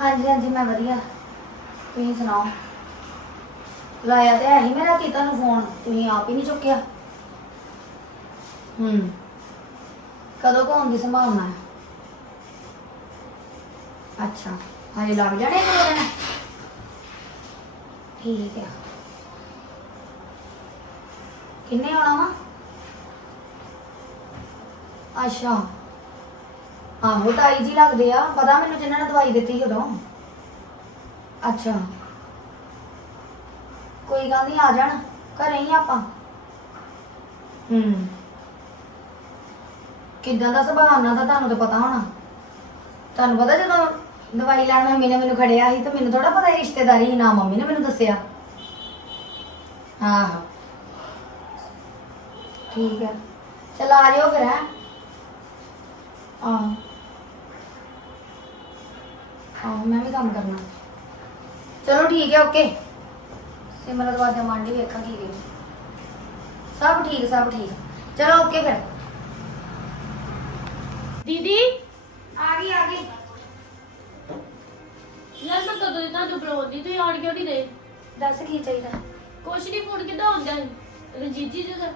ਹਾਂਜੀ ਹਾਂਜੀ ਮੈਂ ਵਧੀਆ। ਤੁਸੀਂ ਸੁਣਾਓ? ਲਾਇਆ ਤੇ ਹੈ ਹੀ ਮੇਰਾ ਕੀ ਤੁਹਾਨੂੰ ਫੋਨ ਤੁਸੀਂ ਆਪ ਹੀ ਨਹੀਂ ਚੁੱਕਿਆ। ਹੂੰ। ਕਦੋਂ ਕੋਣ ਦੀ ਸੰਭਾਵਨਾ ਹੈ? ਅੱਛਾ ਹਜੇ ਲੱਗ ਜਾਣੇ ਇੱਕ ਦੋ ਦਿਨ? ਠੀਕ ਹੈ। ਕਿੰਨੇ ਆਉਣਾ ਵਾ? ਅੱਛਾ। ਆਹੋ ਤਾਈ ਜੀ ਲੱਗਦੇ ਆ। ਪਤਾ ਮੈਨੂੰ ਜਿਨ੍ਹਾਂ ਨੇ ਦਵਾਈ ਦਿੱਤੀ ਸੀ ਉਦੋਂ। ਅੱਛਾ। ਕੋਈ ਗੱਲ ਨਹੀਂ ਆ ਜਾਣ। ਘਰੇ ਹੀ ਆਪਾਂ। ਹੂੰ। ਕਿੱਦਾਂ ਦਾ ਸੁਭਾਅ ਉਹਨਾਂ ਦਾ ਤੁਹਾਨੂੰ ਤਾਂ ਪਤਾ ਹੋਣਾ। ਤੁਹਾਨੂੰ ਪਤਾ ਜਦੋਂ ਦਵਾਈ ਲੈਣ ਮੰਮੀ ਨੇ ਮੈਨੂੰ ਖੜਿਆ ਸੀ ਤਾਂ ਮੈਨੂੰ ਥੋੜਾ ਪਤਾ ਰਿਸ਼ਤੇਦਾਰੀ ਸੀ ਨਾ ਮੰਮੀ ਨੇ ਮੈਨੂੰ ਦੱਸਿਆ। ਹਾਂ ਹਾਂ ਠੀਕ ਹੈ ਚਲ ਆ ਜਾਓ ਫਿਰ ਹੈ। ਆਹ। ਆਹ ਮੈਂ ਵੀ ਕੰਮ ਕਰਨਾ। ਚਲੋ ਠੀਕ ਹੈ ਓਕੇ। ਸਿਮਰਤ ਵਾਜਾ ਮੰਡੀ ਵੇਖਾਂ ਕੀ ਗਈ ਸਭ ਠੀਕ ਸਭ ਠੀਕ। ਚਲੋ ਓਕੇ ਫਿਰ। ਦੀਦੀ? ਆ ਗਈ ਆ ਗਈ। ਯਾਰ ਮੈਂ ਕਦੋਂ ਦੀ ਤੁਹਾਨੂੰ ਬੁਲਾਉਂਦੀ ਤੁਸੀਂ ਆਣ ਕਿਉਂ ਨਹੀਂ ਦੇ। ਦੱਸ ਕੀ ਚਾਹੀਦਾ? ਕੁਛ ਨਹੀਂ ਫੋਨ ਕਿਦਾਂ ਹੁੰਦਾ ਰਣਜੀਤ ਜੀ ਦਾ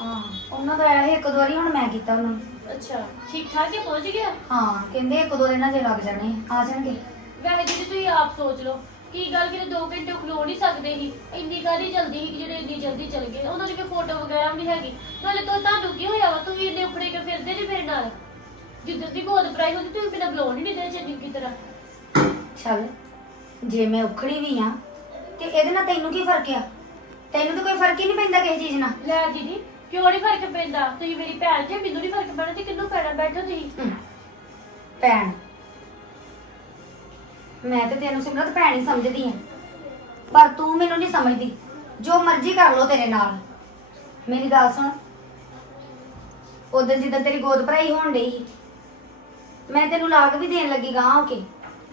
ਹਾਂ ਉਹਨਾਂ ਦਾ ਆਇਆ ਸੀ ਇੱਕ ਦੋ ਵਾਰੀ ਹੁਣ ਮੈਂ ਕੀਤਾ ਉਹਨਾਂ ਨੂੰ। ਅੱਛਾ ਠੀਕ ਠਾਕ ਹੈ ਪਹੁੰਚ ਗਿਆ? ਹਾਂ ਕਹਿੰਦੇ ਇੱਕ ਦੋ ਦਿਨਾਂ ਜੇ ਲੱਗ ਜਾਣੇ ਆ ਜਾਣਗੇ। ਵੈਸੇ ਦੀਦੀ ਤੁਸੀਂ ਆਪ ਸੋਚ ਲਓ ਕੀ ਗੱਲ ਕਿ 2 ਘੰਟੇ ਖਲੋ ਨਹੀਂ ਸਕਦੇ ਸੀ? ਇੰਨੀ ਕਾਹਦੀ ਜਲਦੀ ਸੀ ਕਿ ਜਿਹੜੇ ਇੰਨੀ ਜਲਦੀ ਚਲ ਗਏ? ਉਹਨਾਂ ਦੀ ਕੋਈ ਫੋਟੋ ਵਗੈਰਾ ਵੀ ਹੈਗੀ। ਨਾਲੇ ਤੋਂ ਤੁਹਾਨੂੰ ਕੀ ਹੋਇਆ ਵਾ ਤੁਸੀਂ ਇੰਨੇ ਉਖੜੇ ਕੇ ਫਿਰਦੇ ਜੀ ਮੇਰੇ ਨਾਲ। ਜਿੱਦਾਂ ਦੀ ਗੋਦ ਭਰਾਈ ਹੁੰਦੀ ਤੁਸੀਂ ਬਿਨਾਂ ਹੀ ਨਹੀਂ ਦੇ ਚੰਗੀ ਕੀ ਤਰ੍ਹਾਂ। ਚੱਲ ਜੇ ਮੈਂ ਉਖੜੀ ਵੀ ਆ ਤੇ ਇਹਦੇ ਨਾਲ ਤੈਨੂੰ ਕੀ ਫ਼ਰਕ ਆ? ਤੈਨੂੰ ਤਾਂ ਕੋਈ ਫ਼ਰਕ ਹੀ ਨਹੀਂ ਪੈਂਦਾ ਕਿਸੇ ਚੀਜ਼ ਨਾਲ। ਲੈ ਦੀਦੀ ਕਿਉਂ ਨਹੀਂ ਫ਼ਰਕ ਪੈਂਦਾ? ਤੁਸੀਂ ਮੇਰੀ ਭੈਣ ਜੇ, ਮੈਨੂੰ ਨਹੀਂ ਫ਼ਰਕ ਪੈਣਾ, ਤੇ ਕਿੰਨੂੰ ਪੈਣਾ? ਬੈਠੋ ਤੁਸੀਂ। ਭੈਣ। ਮੈਂ ਤੇ ਤੈਨੂੰ ਸਿਮਰਤ ਭੈਣ ਹੀ ਸਮਝਦੀ ਆ। ਪਰ ਤੂੰ ਮੈਨੂੰ ਨਹੀਂ ਸਮਝਦੀ। ਜੋ ਮਰਜ਼ੀ ਕਰ ਲੋ ਤੇਰੇ ਨਾਲ। ਮੇਰੀ ਗੱਲ ਸੁਣ। ਉਦੋਂ ਜਿੱਦਾਂ ਤੇਰੀ ਗੋਦ ਭਰਾਈ ਹੋਣ ਡਈ ਸੀ, ਮੈਂ ਤੈਨੂੰ ਲਾਗ ਵੀ ਦੇਣ ਲੱਗੀ ਗਾਂ ਹੋ ਕੇ।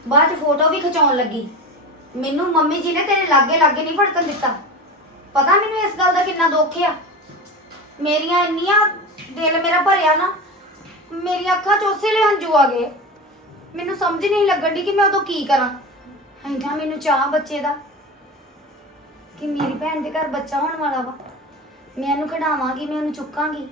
ਬਾਅਦ ਚ ਫੋਟੋ ਵੀ ਖਿਚਾਉਣ ਲੱਗੀ। ਮੈਨੂੰ ਮੰਮੀ ਜੀ ਨੇ ਤੇਰੇ ਲਾਗੇ ਲਾਗੇ ਨਹੀਂ ਫੜਕਣ ਦਿੱਤਾ। ਪਤਾ ਮੈਨੂੰ ਇਸ ਗੱਲ ਦਾ ਕਿੰਨਾ ਦੁੱਖ ਆ? ਮੇਰੀਆਂ ਇੰਨੀਆਂ ਦਿਲ ਮੇਰਾ ਭਰਿਆ ਨਾ, ਮੇਰੀਆਂ ਅੱਖਾਂ 'ਚ ਉਸੇ ਵੇਲੇ ਹੰਝੂ ਆ ਗਏ। ਮੈਨੂੰ ਸਮਝ ਨਹੀਂ ਲੱਗਣ ਦੀ ਕਿ ਮੈਂ ਉਦੋਂ ਕੀ ਕਰਾਂ। ਇੰਨਾ ਮੈਨੂੰ ਚਾਹ ਬੱਚੇ ਦਾ, ਕਿ ਮੇਰੀ ਭੈਣ ਦੇ ਘਰ ਬੱਚਾ ਹੋਣ ਵਾਲਾ ਵਾ। ਮੈਂ ਇਹਨੂੰ ਖਿਡਾਵਾਂਗੀ, ਮੈਂ ਉਹਨੂੰ ਚੁੱਕਾਂਗੀ।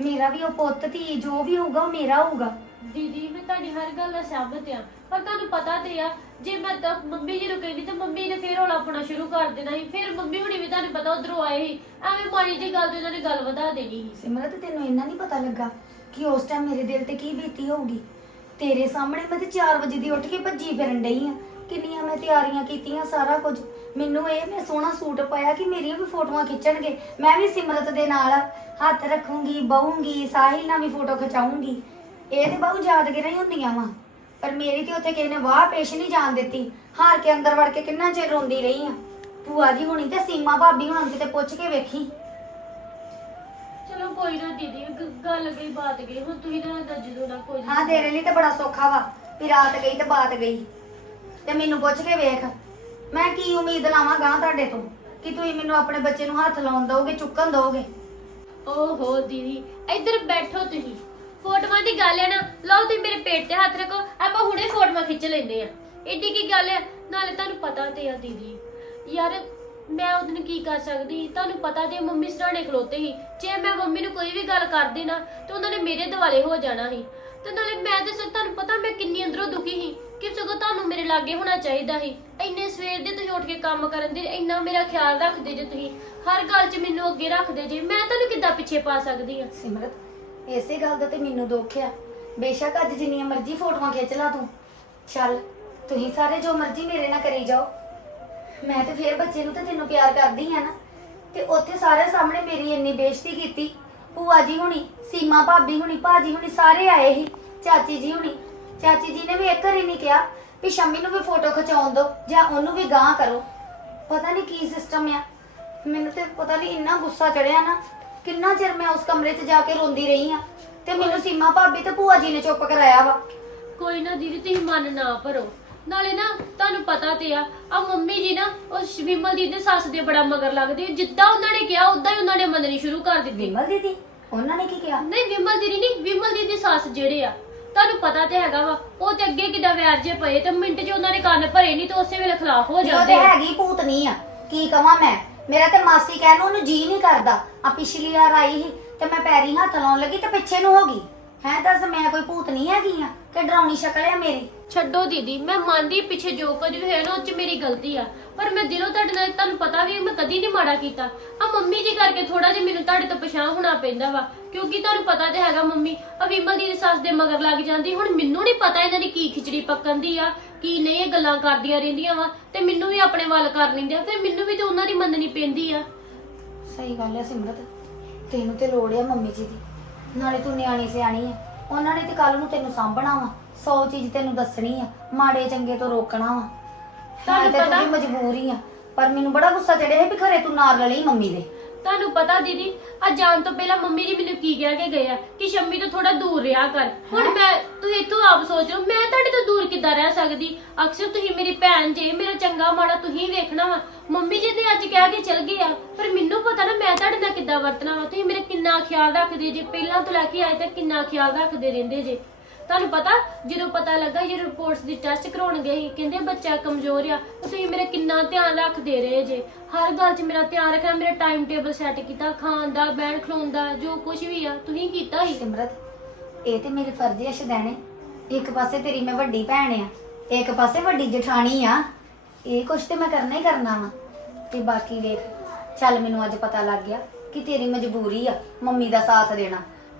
ਮੇਰਾ ਵੀ ਉਹ ਪੁੱਤ, ਧੀ, ਜੋ ਵੀ ਹੋਊਗਾ, ਉਹ ਮੇਰਾ ਹੋਊਗਾ। ਦੀਦੀ, ਮੈਂ ਤੁਹਾਡੀ ਹਰ ਗੱਲ ਨਾਲ ਸਹਿਮਤ ਆ ਪਰ ਤੁਹਾਨੂੰ ਪਤਾ ਤੇ ਆ, ਜੇ ਮੈਂ ਤਾਂ ਮੰਮੀ ਜੀ ਨੂੰ ਕਹਿੰਦੀ ਤਾਂ ਮੰਮੀ ਨੇ ਫੇਰ ਰੌਲਾ ਪਾਉਣਾ ਸ਼ੁਰੂ ਕਰ ਦੇਣਾ ਸੀ। ਫਿਰ ਮੰਮੀ ਹੁਣੀ ਵੀ ਤੁਹਾਨੂੰ ਪਤਾ ਉਧਰੋਂ ਆਏ ਸੀ। ਐਵੇਂ ਮਾੜੀ ਜੀ ਗੱਲ ਤੇ ਉਹਨਾਂ ਨੇ ਗੱਲ ਵਧਾ ਦੇਣੀ ਸੀ। ਸਿਮਰਤ, ਤੈਨੂੰ ਇੰਨਾ ਨਹੀਂ ਪਤਾ ਲੱਗਾ ਕਿ ਉਸ ਟਾਈਮ ਮੇਰੇ ਦਿਲ ਤੇ ਕੀ ਬੀਤੀ ਹੋਊਗੀ? ਤੇਰੇ ਸਾਹਮਣੇ ਮੈਂ ਤੇ 4 ਵਜੇ ਦੀ ਉੱਠ ਕੇ ਭੱਜੀ ਫਿਰਨ ਡਈ ਆ। ਕਿੰਨੀਆਂ ਮੈਂ ਤਿਆਰੀਆਂ ਕੀਤੀਆਂ ਸਾਰਾ ਕੁਝ। ਮੈਨੂੰ ਇਹ ਮੈਂ ਸੋਹਣਾ ਸੂਟ ਪਾਇਆ ਕਿ ਮੇਰੀਆਂ ਵੀ ਫੋਟੋਆਂ ਖਿੱਚਣਗੇ। ਮੈਂ ਵੀ ਸਿਮਰਤ ਦੇ ਨਾਲ ਹੱਥ ਰੱਖੂੰਗੀ, ਬਹੂੰਗੀ, ਸਾਹਿਲ ਨਾਲ ਵੀ ਫੋਟੋ ਖਿਚਾਉਂਗੀ। ਇਹ ਤੇ ਬਹੁ ਯਾਦਗਾਰਾਂ ਹੀ ਹੁੰਦੀਆਂ ਵਾ। ਪਰ ਮੇਰੀ ਤੇ ਉੱਥੇ ਕਿਸੇ ਨੇ ਵਾਹ ਪੇਸ਼ ਨਹੀਂ ਜਾਣ ਦਿੱਤੀ। ਹਾਰ ਕੇ ਅੰਦਰ ਵੜ ਕੇ ਕਿੰਨਾ ਚਿਰ ਰੋਂਦੀ ਰਹੀ ਆ। ਭੂਆ ਜੀ ਹੁਣੀ ਤੇ ਸੀਮਾ ਭਾਬੀ ਹੁਣਾਂ ਨੂੰ ਕਿਤੇ ਪੁੱਛ ਕੇ ਵੇਖੀ। ਚਲੋ ਕੋਈ ਨਾ ਦੀਦੀ ਗ- ਗੱਲ ਗਈ ਬਾਤ ਗਈ। ਹੁਣ ਤੁਸੀਂ ਨਾ ਦਾ ਜਦੋਂ ਨਾ ਕੋਈ ਹਾਂ ਤੇਰੇ ਲਈ ਤਾਂ ਬੜਾ ਸੌਖਾ ਵਾ ਵੀ ਰਾਤ ਗਈ ਤੇ ਬਾਤ ਗਈ। ਤੇ ਮੈਨੂੰ ਪੁੱਛ ਕੇ ਵੇਖ ਮੈਂ ਕੀ ਉਮੀਦ ਲਾਵਾਂ ਗਾਂ ਤੁਹਾਡੇ ਤੋਂ ਕਿ ਤੁਸੀਂ ਮੈਨੂੰ ਆਪਣੇ ਬੱਚੇ ਨੂੰ ਹੱਥ ਲਾਉਣ ਦੋਗੇ ਚੁੱਕਣ ਦੋਗੇ ਓਹੋ ਦੀਦੀ ਇੱਧਰ ਬੈਠੋ ਤੁਸੀਂ। ਫੋਟੋਆਂ ਦੀ ਗੱਲ ਹੈ ਨਾ ਲਓ ਤੁਸੀਂ ਮੇਰੇ ਪੇਟ ਤੇ ਹੱਥ ਰੱਖੋ ਆਪਾਂ ਹੁਣੇ ਫੋਟੋਆਂ ਖਿੱਚ ਲੈਂਦੇ ਆ ਏਡੀ ਕੀ ਗੱਲ ਹੈ? ਨਾਲੇ ਤੁਹਾਨੂੰ ਪਤਾ ਤੇ ਆ ਦੀਦੀ ਯਾਰ ਮੈਂ ਉਹਦਿਨ ਕੀ ਕਰ ਸਕਦੀ? ਤੁਹਾਨੂੰ ਪਤਾ ਤੇ ਆ, ਮੰਮੀ ਸਰਾਣੇ ਖਲੋਤੇ ਸੀ। ਜੇ ਮੈਂ ਮੰਮੀ ਨੂੰ ਕੋਈ ਵੀ ਗੱਲ ਕਰਦੀ ਨਾ ਤੇ ਉਹਨਾਂ ਨੇ ਮੇਰੇ ਦਿਵਾਲੇ ਹੋ ਜਾਣਾ ਸੀ। ਤੇ ਨਾਲੇ ਮੈਂ ਤੇ ਸਰ ਤੁਹਾਨੂੰ ਪਤਾ ਮੈਂ ਕਿੰਨੀ ਅੰਦਰੋਂ ਦੁਖੀ ਸੀ ਕਿ ਸਗੋਂ ਤੁਹਾਨੂੰ ਮੇਰੇ ਲਾਗੇ ਹੋਣਾ ਚਾਹੀਦਾ ਸੀ। ਇੰਨੇ ਸਵੇਰ ਦੇ ਤੁਸੀਂ ਉੱਠ ਕੇ ਕੰਮ ਕਰਨ ਦੇ ਇੰਨਾ ਮੇਰਾ ਖਿਆਲ ਰੱਖਦੇ ਜੇ ਤੁਸੀਂ। ਹਰ ਗੱਲ 'ਚ ਮੈਨੂੰ ਅੱਗੇ ਰੱਖਦੇ ਜੇ ਮੈਂ ਤੁਹਾਨੂੰ ਕਿੱਦਾਂ ਪਿੱਛੇ ਪਾ ਸਕਦੀ ਆ ਸਿਮਰਤ ਇਸੇ ਗੱਲ ਦਾ ਤੇ ਮੈਨੂੰ ਦੁੱਖ ਆ। ਬੇਸ਼ੱਕ ਅੱਜ ਜਿੰਨੀਆਂ ਮਰਜ਼ੀ ਫੋਟੋਆਂ ਖਿੱਚ ਲਾ ਤੂੰ। ਚੱਲ, ਤੁਸੀਂ ਸਾਰੇ ਜੋ ਮਰਜ਼ੀ ਮੇਰੇ ਨਾਲ ਕਰੀ ਜਾਓ। ਮੈਂ ਤੇ ਫੇਰ ਬੱਚੇ ਨੂੰ ਤੇ ਤੈਨੂੰ ਪਿਆਰ ਕਰਦੀ ਆ ਨਾ। ਤੇ ਉੱਥੇ ਸਾਰੇ ਸਾਹਮਣੇ ਮੇਰੀ ਇੰਨੀ ਬੇਇੱਜ਼ਤੀ ਕੀਤੀ। ਭੂਆ ਜੀ ਹੁਣੀ, ਸੀਮਾ ਭਾਬੀ ਹੁਣੀ, ਭਾਜੀ ਹੁਣੀ ਸਾਰੇ ਆਏ ਸੀ, ਚਾਚੀ ਜੀ ਹੁਣੀ। ਚਾਚੀ ਜੀ ਨੇ ਵੀ ਇੱਕ ਵਾਰੀ ਨਹੀਂ ਕਿਹਾ ਵੀ ਸ਼ੰਮੀ ਨੂੰ ਵੀ ਫੋਟੋ ਖਿਚਾਉਣ ਦਿਓ ਜਾਂ ਉਹਨੂੰ ਵੀ ਗਾਂ ਕਰੋ। ਪਤਾ ਨਹੀਂ ਕੀ ਸਿਸਟਮ ਆ। ਮੈਨੂੰ ਤੇ ਪਤਾ ਨਹੀਂ ਇੰਨਾ ਗੁੱਸਾ ਚੜਿਆ ਨਾ। ਕਿੰਨਾ ਚਿਰ ਮੈਂ ਉਸ ਕਮਰੇ 'ਚ ਜਾ ਕੇ ਰੋਂਦੀ ਰਹੀ ਆ ਤੇ ਮੈਨੂੰ ਸੀਮਾ ਭਾਬੀ ਤੇ ਭੂਆ ਜੀ ਨੇ ਚੁੱਪ ਕਰਾਇਆ ਵਾ। ਕੋਈ ਨਾ ਦੀਦੀ ਤੁਸੀਂ ਮਨ ਨਾ ਭਰੋ। ਨਾਲੇ ਨਾ ਤੁਹਾਨੂੰ ਪਤਾ ਤੇ ਆ ਆ ਮੰਮੀ ਜੀ ਨਾ ਉਹ ਸ਼ਵੀਮਲ ਦੀ ਦੇ ਸੱਸ ਦੇ ਬੜਾ ਮਗਰ ਲੱਗਦੇ ਜਿੱਦਾਂ ਉਹਨਾਂ ਨੇ ਕਿਹਾ ਉਦਾਂ ਹੀ ਉਹਨਾਂ ਨੇ ਮੰਨਣੀ ਸ਼ੁਰੂ ਕਰ ਦਿੱਤੀ। ਵਿਮਲ ਦੀਦੀ? ਉਹਨਾਂ ਨੇ ਕੀ ਕਿਹਾ? ਨਹੀਂ ਵਿਮਲ ਦੀਦੀ ਨਹੀਂ ਵਿਮਲ ਦੀਦੀ ਦੀ ਸੱਸ ਜਿਹੜੇ ਆ। ਤੁਹਾਨੂੰ ਪਤਾ ਤੇ ਹੈਗਾ ਵਾ ਉਹ ਤੇ ਅੱਗੇ ਕਿੱਦਾਂ ਵਿਆਜ ਜੇ ਪਏ ਤੇ ਮਿੰਟ 'ਚ ਉਹਨਾਂ ਨੇ ਕੰਨ ਭਰੇ ਨਹੀਂ ਤੇ ਉਸੇ ਵੇਲੇ ਖਿਲਾਫ ਹੋ ਜਾਂਦੇ ਆ। ਹੈਗੀ ਭੂਤਨੀ ਆ। ਕੀ ਕਵਾਂ ਮੈਂ? ਮੇਰਾ ਤੇ ਮਾਸੀ ਕਹਿਣ ਨੂੰ ਉਹਨੂੰ ਜੀ ਨਹੀਂ ਕਰਦਾ। ਆ ਪਿਛਲੀ ਵਾਰ ਆਈ ਸੀ ਤੇ ਮੈਂ ਪੈਰੀ ਹੱਥ ਲਾਉਣ ਲੱਗੀ ਤੇ ਪਿੱਛੇ ਨੂੰ ਹੋ ਗਈ। ਹੈ ਦੱਸ, ਮੈਂ ਕੋਈ ਭੂਤਨੀ ਹੈਗੀ ਆ ਕਿ ਡਰਾਉਣੀ ਸ਼ਕਲ ਆ ਮੇਰੀ? ਛੱਡੋ ਦੀਦੀ, ਮੈਂ ਮੰਨਦੀ ਪਿੱਛੇ ਜੋ ਕੁਝ ਵੀ ਹੋਇਆ ਨਾ, ਉਹ 'ਚ ਮੇਰੀ ਗਲਤੀ ਆ। ਪਰ ਮੈਂ ਦਿਲੋਂ ਤੁਹਾਡੇ ਨਾਲ ਤੁਹਾਨੂੰ ਪਤਾ ਵੀ ਮੈਂ ਕਦੀ ਨਹੀਂ ਮਾੜਾ ਕੀਤਾ। ਆ ਮੰਮੀ ਜੀ ਕਰਕੇ ਥੋੜਾ ਜਿਹਾ ਮੈਨੂੰ ਤੁਹਾਡੇ ਤੋਂ ਪਛਾਣ ਹੋਣਾ ਪੈਂਦਾ ਵਾ। ਕਿਉਂਕਿ ਤੁਹਾਨੂੰ ਪਤਾ ਤੇ ਹੈਗਾ ਮੰਮੀ ਆ ਵਿਮਲ ਦੀ ਸੱਸ ਦੇ ਮਗਰ ਲੱਗ ਜਾਂਦੀ। ਹੁਣ ਮੈਨੂੰ ਨਹੀਂ ਪਤਾ ਇਹਨਾਂ ਦੀ ਕੀ ਖਿਚੜੀ ਪੱਕਣ ਦੀ ਆ। ਕੀ ਨਹੀਂ ਇਹ ਗੱਲਾਂ ਕਰਦੀਆਂ ਰਹਿੰਦੀਆਂ ਵਾ ਤੇ ਮੈਨੂੰ ਵੀ ਆਪਣੇ ਵੱਲ ਕਰ ਲੈਂਦੇ ਆ ਫਿਰ ਮੈਨੂੰ ਵੀ ਤੇ ਉਹਨਾਂ ਦੀ ਮੰਨਣੀ ਪੈਂਦੀ ਆ। ਸਹੀ ਗੱਲ ਹੈ ਸਿਮਰਤ ਤੈਨੂੰ ਤੇ ਲੋੜ ਆ ਮੰਮੀ ਜੀ ਦੀ। ਨਾਲੇ ਤੂੰ ਨਿਆਣੀ ਸਿਆਣੀ ਆ ਉਹਨਾਂ ਨੇ ਤੇ ਕੱਲ ਨੂੰ ਤੈਨੂੰ ਸਾਂਭਣਾ ਵਾ ਸੌ ਚੀਜ਼ ਤੈਨੂੰ ਦੱਸਣੀ ਆ ਮਾੜੇ ਚੰਗੇ ਤੋਂ ਰੋਕਣਾ ਵਾ। ਤੁਹਾਨੂੰ ਤੇ ਪਤਾ- ਤੂੰ ਵੀ ਮਜਬੂਰੀ ਆ ਪਰ ਮੈਨੂੰ ਬੜਾ ਗੁੱਸਾ ਚੜਿਆ ਸੀ ਵੀ ਖਰੇ ਤੂੰ ਨਾਲ ਰਲੀ ਮੰਮੀ ਦੇ। ਤੁਹਾਨੂੰ ਪਤਾ ਦੀਦੀ ਆ ਜਾਣ ਤੋਂ ਪਹਿਲਾਂ ਮੰਮੀ ਜੀ ਮੈਨੂੰ ਕੀ ਕਹਿ ਕੇ ਗਏ ਆ? ਕਿ ਸ਼ੰਮੀ ਤੋਂ ਥੋੜਾ ਦੂਰ ਰਿਹਾ ਕਰ। ਹੁਣ ਮੈਂ ਤੁਸੀਂ ਇੱਥੋਂ ਆਪ ਸੋਚੋ ਮੈਂ ਤੁਹਾਡੇ ਤੋਂ ਦੂਰ ਕਿੱਦਾਂ ਰਹਿ ਸਕਦੀ ਅਕਸਰ ਤੁਸੀਂ ਮੇਰੀ ਭੈਣ ਜੇ, ਮੇਰਾ ਚੰਗਾ ਮਾੜਾ ਤੁਸੀਂ ਵੇਖਣਾ ਵਾ। ਮੰਮੀ ਜੀ ਤੇ ਅੱਜ ਕਹਿ ਕੇ ਚਲ ਗਏ ਆ। ਪਰ ਮੈਨੂੰ ਪਤਾ ਨਾ ਮੈਂ ਤੁਹਾਡੇ ਨਾਲ ਕਿੱਦਾਂ ਵਰਤਣਾ ਵਾ। ਤੁਸੀਂ ਮੇਰਾ ਕਿੰਨਾ ਖਿਆਲ ਰੱਖਦੇ ਜੇ। ਪਹਿਲਾਂ ਤੋਂ ਲੈ ਕੇ ਅੱਜ ਤੱਕ ਕਿੰਨਾ ਖਿਆਲ ਰੱਖਦੇ ਰਹਿੰਦੇ ਜੇ। ਤੁਹਾਨੂੰ ਪਤਾ, ਜਦੋਂ ਪਤਾ ਲੱਗਾ ਜੇ ਰਿਪੋਰਟਸ ਦੀ ਟੈਸਟ ਕਰਾਉਣ ਗਏ ਕਹਿੰਦੇ ਬੱਚਾ ਕਮਜ਼ੋਰ ਆ, ਤੇ ਤੁਸੀਂ ਮੇਰਾ ਕਿੰਨਾ ਧਿਆਨ ਰੱਖਦੇ ਰਹੇ ਜੇ। ਹਰ ਗੱਲ 'ਚ ਮੇਰਾ ਧਿਆਨ ਰੱਖਿਆ ਮੇਰਾ ਟਾਈਮ ਟੇਬਲ ਸੈੱਟ ਕੀਤਾ, ਖਾਣ ਦਾ ਬੈਠ ਖਲੋਣ ਦਾ, ਜੋ ਕੁਝ ਵੀ ਆ, ਤੁਸੀਂ ਕੀਤਾ ਹੀ ਸਿਮਰਤ, ਇਹ ਤੇ ਮੇਰੇ ਫਰਜ਼ ਆ ਸ਼ਦੈਣੇ ਇੱਕ ਪਾਸੇ ਤੇਰੀ ਮੈਂ ਵੱਡੀ ਭੈਣ ਆ। ਇੱਕ ਪਾਸੇ ਵੱਡੀ ਜਠਾਣੀ ਆ ਇਹ ਕੁਛ ਤੇ ਮੈਂ ਕਰਨਾ ਹੀ ਕਰਨਾ ਵਾ। ਤੇ ਬਾਕੀ ਵੇਖ ਚੱਲ ਮੈਨੂੰ ਅੱਜ ਪਤਾ ਲੱਗ ਗਿਆ ਕਿ ਤੇਰੀ ਮਜਬੂਰੀ ਆ ਮੰਮੀ ਦਾ ਸਾਥ ਦੇਣਾ।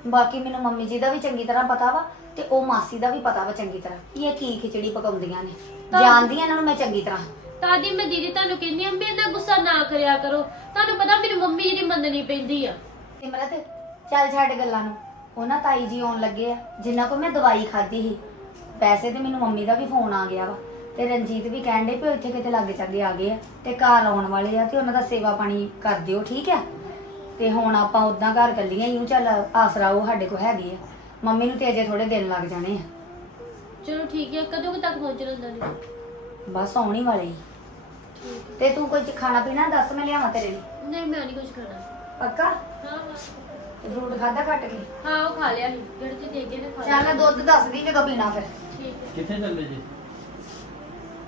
ਬਾਕੀ ਮੈਨੂੰ ਮੰਮੀ ਜੀ ਦਾ ਵੀ ਚੰਗੀ ਤਰ੍ਹਾਂ ਪਤਾ ਵਾ ਤੇ ਉਹ ਮਾਸੀ ਦਾ ਵੀ ਪਤਾ ਵਾ ਚੰਗੀ ਤਰ੍ਹਾਂ। ਕਿ ਇਹ ਕੀ ਖਿਚੜੀ ਪਕਾਉਂਦੀਆਂ ਨੇ। ਤਾਂ- ਜਾਣਦੀ ਆ ਇਹਨਾਂ ਨੂੰ ਮੈਂ ਚੰਗੀ ਤਰ੍ਹਾਂ। ਤਾਦੀ ਮੈਂ ਦੀਦੀ ਤੁਹਾਨੂੰ ਕਹਿੰਦੀ ਆ ਮੇਰੇ ਨਾਲ ਗੁੱਸਾ ਨਾ ਕਰਿਆ ਕਰੋ। ਤੁਹਾਨੂੰ ਪਤਾ ਮੇਰੀ ਮੰਮੀ ਜੀ ਦੀ ਮੰਨਣੀ ਪੈਂਦੀ ਆ। ਸਿਮਰਤ ਚੱਲ ਛੱਡ ਗੱਲਾਂ ਨੂੰ। ਉਹ ਨਾ ਤਾਈ ਜੀ ਆਉਣ ਲੱਗੇ ਆ ਜਿੰਨਾ ਕੋ ਮੈਂ ਦਵਾਈ ਖਾਧੀ ਸੀ ਪੈਸੇ ਤੇ ਮੈਨੂੰ ਮੰਮੀ ਦਾ ਵੀ ਫੋਨ ਆ ਗਿਆ ਵਾ। ਤੇ ਰਣਜੀਤ ਵੀ ਕਹਿਣ ਦੇ ਪਏ ਇੱਥੇ ਕਿਤੇ ਲਾਗੇ ਚਾਗੇ ਆ ਗਏ ਆ ਤੇ ਘਰ ਆਉਣ ਵਾਲੇ ਆ ਤੇ ਉਹਨਾਂ ਦਾ ਸੇਵਾ ਪਾਣੀ ਕਰ ਦਿਓ ਠੀਕ ਆ? ਤੇ ਹੁਣ ਆਪਾਂ ਉਦਾਂ ਘਰ ਕੱਲੀਆਂ ਹੀ ਹੂੰ ਚੱਲ ਆਸਰਾ ਉਹ ਸਾਡੇ ਕੋ ਹੈਗੇ ਆ। ਮੰਮੀ ਨੂੰ ਤੇ ਅਜੇ ਥੋੜੇ ਦਿਨ ਲੱਗ ਜਾਣੇ ਆ। ਚਲੋ ਠੀਕ ਹੈ ਕਦੋਂ ਕੁ ਤੱਕ ਪਹੁੰਚਣਾ ਹੁੰਦਾ ਜੀ ਬਸ ਆਉਣ ਹੀ ਵਾਲੇ ਹੀ ਤੇ ਤੂੰ ਕੁਝ ਖਾਣਾ ਪੀਣਾ ਦੱਸ ਮੈਂ ਲਿਆਵਾਂ ਤੇਰੇ ਲਈ? ਨਹੀਂ ਮੈਂ ਨਹੀਂ ਕੁਝ ਖਾਣਾ। ਪੱਕਾ? ਹਾਂ ਹਾਂ। ਫਰੂਟ ਖਾਦਾ ਕੱਟ ਕੇ? ਹਾਂ ਉਹ ਖਾ ਲਿਆ ਸੀ ਜਿਹੜੇ ਚ ਦੇ ਗਏ ਨੇ ਖਾ ਚੱਲ ਦੁੱਧ ਦੱਸ ਦੀ ਜਦੋਂ ਪੀਣਾ ਫਿਰ? ਕਿੱਥੇ ਚੱਲੇ ਜੀ?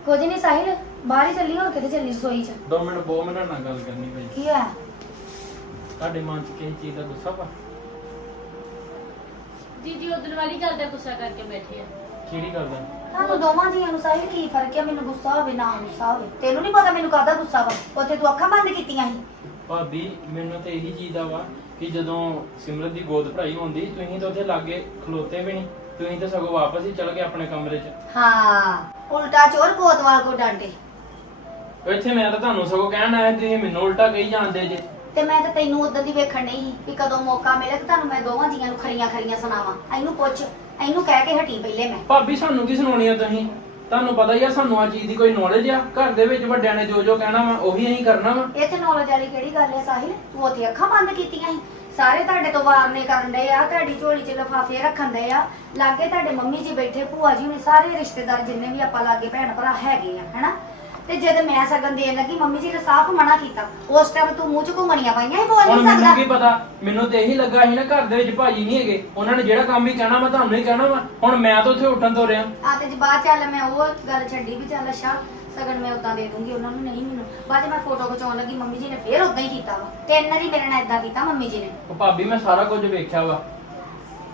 ਕੁਝ ਨਹੀਂ ਸਾਹਿਲ ਬਾਹਰ ਹੀ ਚੱਲੀ ਹੋਰ ਕਿੱਥੇ ਚੱਲੀ ਰਸੋਈ 'ਚ? 2 ਮਿੰਟ ਬਹੁਤ ਮਿੰਟ ਨਾਲ ਗੱਲ ਕਰਨੀ ਪਈ। ਕੀ ਹੋਇਆ? ਤੁਹਾਡੇ ਮਨ 'ਚ ਕਿਸੇ ਚੀਜ਼ ਦਾ ਗੁੱਸਾ ਵਾ? ਦੀਦੀ ਉਦੋਂ ਵਾਲੀ ਗੱਲ ਦਾ ਗੁੱਸਾ ਕਰਕੇ ਬੈਠੇ ਆ। ਕਿਹੜੀ ਗੱਲ ਦਾ? ਤੁਹਾਨੂੰ ਦੋਵਾਂ ਜੀਆਂ ਨੂੰ ਸਾਹਿਲ ਕੀ ਫ਼ਰਕ ਹੈ ਮੈਨੂੰ ਗੁੱਸਾ ਹੋਵੇ ਨਾ ਗੁੱਸਾ ਹੋਵੇ। ਤੈਨੂੰ ਨਹੀਂ ਪਤਾ ਮੈਨੂੰ ਕਾਹਦਾ ਗੁੱਸਾ ਵਾ? ਉੱਥੇ ਤੂੰ ਅੱਖਾਂ ਬੰਦ ਕੀਤੀਆਂ ਸੀ। ਭਾਬੀ ਮੈਨੂੰ ਤੇ ਇਹੀ ਚੀਜ਼ ਦਾ ਵਾ ਕਿ ਜਦੋਂ ਸਿਮਰਤ ਦੀ ਗੋਦ ਭਰਾਈ ਹੁੰਦੀ ਤੁਸੀਂ ਤਾਂ ਉੱਥੇ ਲਾਗੇ ਖਲੋਤੇ ਵੀ ਨਹੀਂ ਤੁਸੀਂ ਤਾਂ ਸਗੋਂ ਵਾਪਸ ਹੀ ਚਲ ਗਏ ਆਪਣੇ ਕਮਰੇ 'ਚ। ਹਾਂ ਉਲਟਾ ਚੋਰ ਕੋਤਵਾਲ ਕੋ ਡਾਂਟੇ। ਉਹ ਇੱਥੇ ਮੈਂ ਤਾਂ ਤੁਹਾਨੂੰ ਸਗੋਂ ਕਹਿਣ ਆਇਆ ਤੁਸੀਂ ਮੈਨੂੰ ਉਲਟਾ ਕਹੀ ਜਾਂਦੇ ਜੇ। ਤੇ ਮੈਂ ਤਾਂ ਤੈਨੂੰ ਉਦੋਂ ਦੀ ਵੇਖਣ ਨਹੀਂ ਸੀ ਵੀ ਕਦੋਂ ਮੌਕਾ ਮਿਲੇ ਕਿ ਤੁਹਾਨੂੰ ਮੈਂ ਦੋਵਾਂ ਜੀਆਂ ਨੂੰ ਖਰੀਆਂ ਖਰੀਆਂ ਸੁਣਾਵਾਂ। ਇਹਨੂੰ ਪੁੱਛ ਇਹਨੂੰ ਕਹਿ ਕੇ ਹਟੀ ਪਹਿਲੇ ਮੈਂ। ਭਾਬੀ ਸਾਨੂੰ ਕੀ ਸੁਣਾਉਣੀ ਆ ਤੁਸੀਂ? ਤੁਹਾਨੂੰ ਪਤਾ ਹੀ ਆ ਸਾਨੂੰ ਆ ਚੀਜ਼ ਦੀ ਕੋਈ ਨੌਲੇਜ ਆ। ਘਰ ਦੇ ਵਿੱਚ ਵੱਡਿਆਂ ਨੇ ਜੋ ਜੋ ਕਹਿਣਾ ਵਾ ਉਹੀ ਅਸੀਂ ਕਰਨਾ ਵਾ। ਇੱਥੇ ਨੌਲੇਜ ਵਾਲੀ ਕਿਹੜੀ ਗੱਲ ਹੈ ਸਾਹਿਲ? ਤੂੰ ਉੱਥੇ ਅੱਖਾਂ ਬੰਦ ਕੀਤੀਆਂ ਸੀ। ਸਾਰੇ ਤੁਹਾਡੇ ਤੋਂ ਵਾਰਨੇ ਕਰਨ ਡਏ ਆ ਤੁਹਾਡੀ ਝੋਲੀ 'ਚ ਲਫਾਫੇ ਰੱਖਣ ਡਏ ਆ। ਲਾਗੇ ਤੁਹਾਡੇ ਮੰਮੀ ਜੀ ਬੈਠੇ ਭੂਆ ਜੀ ਹੁਣੇ ਸਾਰੇ ਰਿਸ਼ਤੇਦਾਰ ਜਿੰਨੇ ਵੀ ਆਪਾਂ ਲਾਗੇ ਭੈਣ ਭਰਾ ਹੈਗੇ ਆ ਹੈਨਾ? ਤੇ ਜਦ ਮੈਂ ਸਗਨ ਦੇਣ ਲੱਗੀ ਮੰਮੀ ਜੀ ਨੇ ਸਾਫ਼ ਮਨਾ ਕੀਤਾ। ਉਸ ਟਾਈਮ ਤੂੰ ਮੂੰਹ 'ਚ ਘੁੰਗਣੀਆਂ ਪਾਈਆਂ ਇਹ ਬੋਲ ਹੁਣ ਨਹੀਂ ਮੈਨੂੰ ਕੀ ਸਕਦਾ ਪਤਾ? ਮੈਨੂੰ ਤੇ ਇਹੀ ਲੱਗਾ ਸੀ ਨਾ ਘਰ ਦੇ ਵਿੱਚ ਭਾਜੀ ਨਹੀਂ ਹੈਗੇ। ਉਹਨਾਂ ਨੇ ਜਿਹੜਾ ਕੰਮ ਵੀ ਕਹਿਣਾ ਮੈਂ ਤੁਹਾਨੂੰ ਹੀ ਕਹਿਣਾ ਵਾ। ਹੁਣ ਮੈਂ ਤਾਂ ਉੱਥੇ ਉੱਠਣ ਤੋਂ ਰਿਹਾ। ਆ ਤੇ ਜੇ ਬਾਅਦ ਚੱਲ ਮੈਂ ਉਹ ਗੱਲ ਛੱਡੀ ਵੀ ਚੱਲ ਅੱਛਾ। ਸਗਨ ਮੈਂ ਉਦਾਂ ਦੇ ਦੂੰਗੀ ਉਹਨਾਂ ਨੂੰ ਨਹੀਂ ਮੈਨੂੰ ਬਾਅਦ 'ਚ ਮੈਂ ਫੋਟੋ ਖਿਚਾਉਣ ਲੱਗੀ ਮੰਮੀ ਜੀ ਨੇ ਫੇਰ ਉਦਾਂ ਹੀ ਕੀਤਾ ਵਾ। ਤਿੰਨ ਵਾਰੀ ਮੇਰੇ ਨਾਲ ਇਦਾਂ ਕੀਤਾ ਮੰਮੀ ਜੀ ਨੇ। ਉਹ ਭਾਬੀ ਮੈਂ ਸਾਰਾ ਕੁਝ ਵੇਖਿਆ ਵਾ।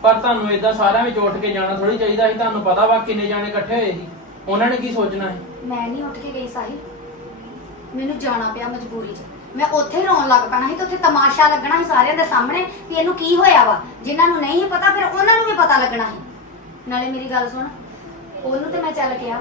ਪਰ ਤੁਹਾਨੂੰ ਇਦਾਂ ਸਾਰਿਆਂ ਵਿੱਚ ਉੱਠ ਕੇ ਜਾਣਾ ਥੋੜੀ ਚਾਹੀਦਾ ਸੀ ਤੁਹਾਨੂੰ ਪਤਾ ਵਾ ਕਿੰਨੇ ਜਾਣੇ ਇਕੱਠੇ ਹੋਏ ਸੀ। ਉਹਨਾਂ ਨੇ ਕੀ ਸੋਚਣਾ ਸੀ? ਮੈਂ ਨਹੀਂ ਉੱਠ ਕੇ ਗਈ ਸਾਹਿਲ ਮੈਨੂੰ ਜਾਣਾ ਪਿਆ ਮਜਬੂਰੀ 'ਚ। ਮੈਂ ਉੱਥੇ ਹੀ ਰੋਣ ਲੱਗ ਪੈਣਾ ਸੀ ਤੇ ਉੱਥੇ ਤਮਾਸ਼ਾ ਲੱਗਣਾ ਸੀ ਸਾਰਿਆਂ ਦੇ ਸਾਹਮਣੇ ਵੀ ਇਹਨੂੰ ਕੀ ਹੋਇਆ ਵਾ। ਜਿਨ੍ਹਾਂ ਨੂੰ ਨਹੀਂ ਪਤਾ ਫਿਰ ਉਹਨਾਂ ਨੂੰ ਵੀ ਪਤਾ ਲੱਗਣਾ ਸੀ। ਨਾਲੇ ਮੇਰੀ ਗੱਲ ਸੁਣ ਉਹਨੂੰ ਤੇ ਮੈਂ ਚੱਲ ਕਿਹਾ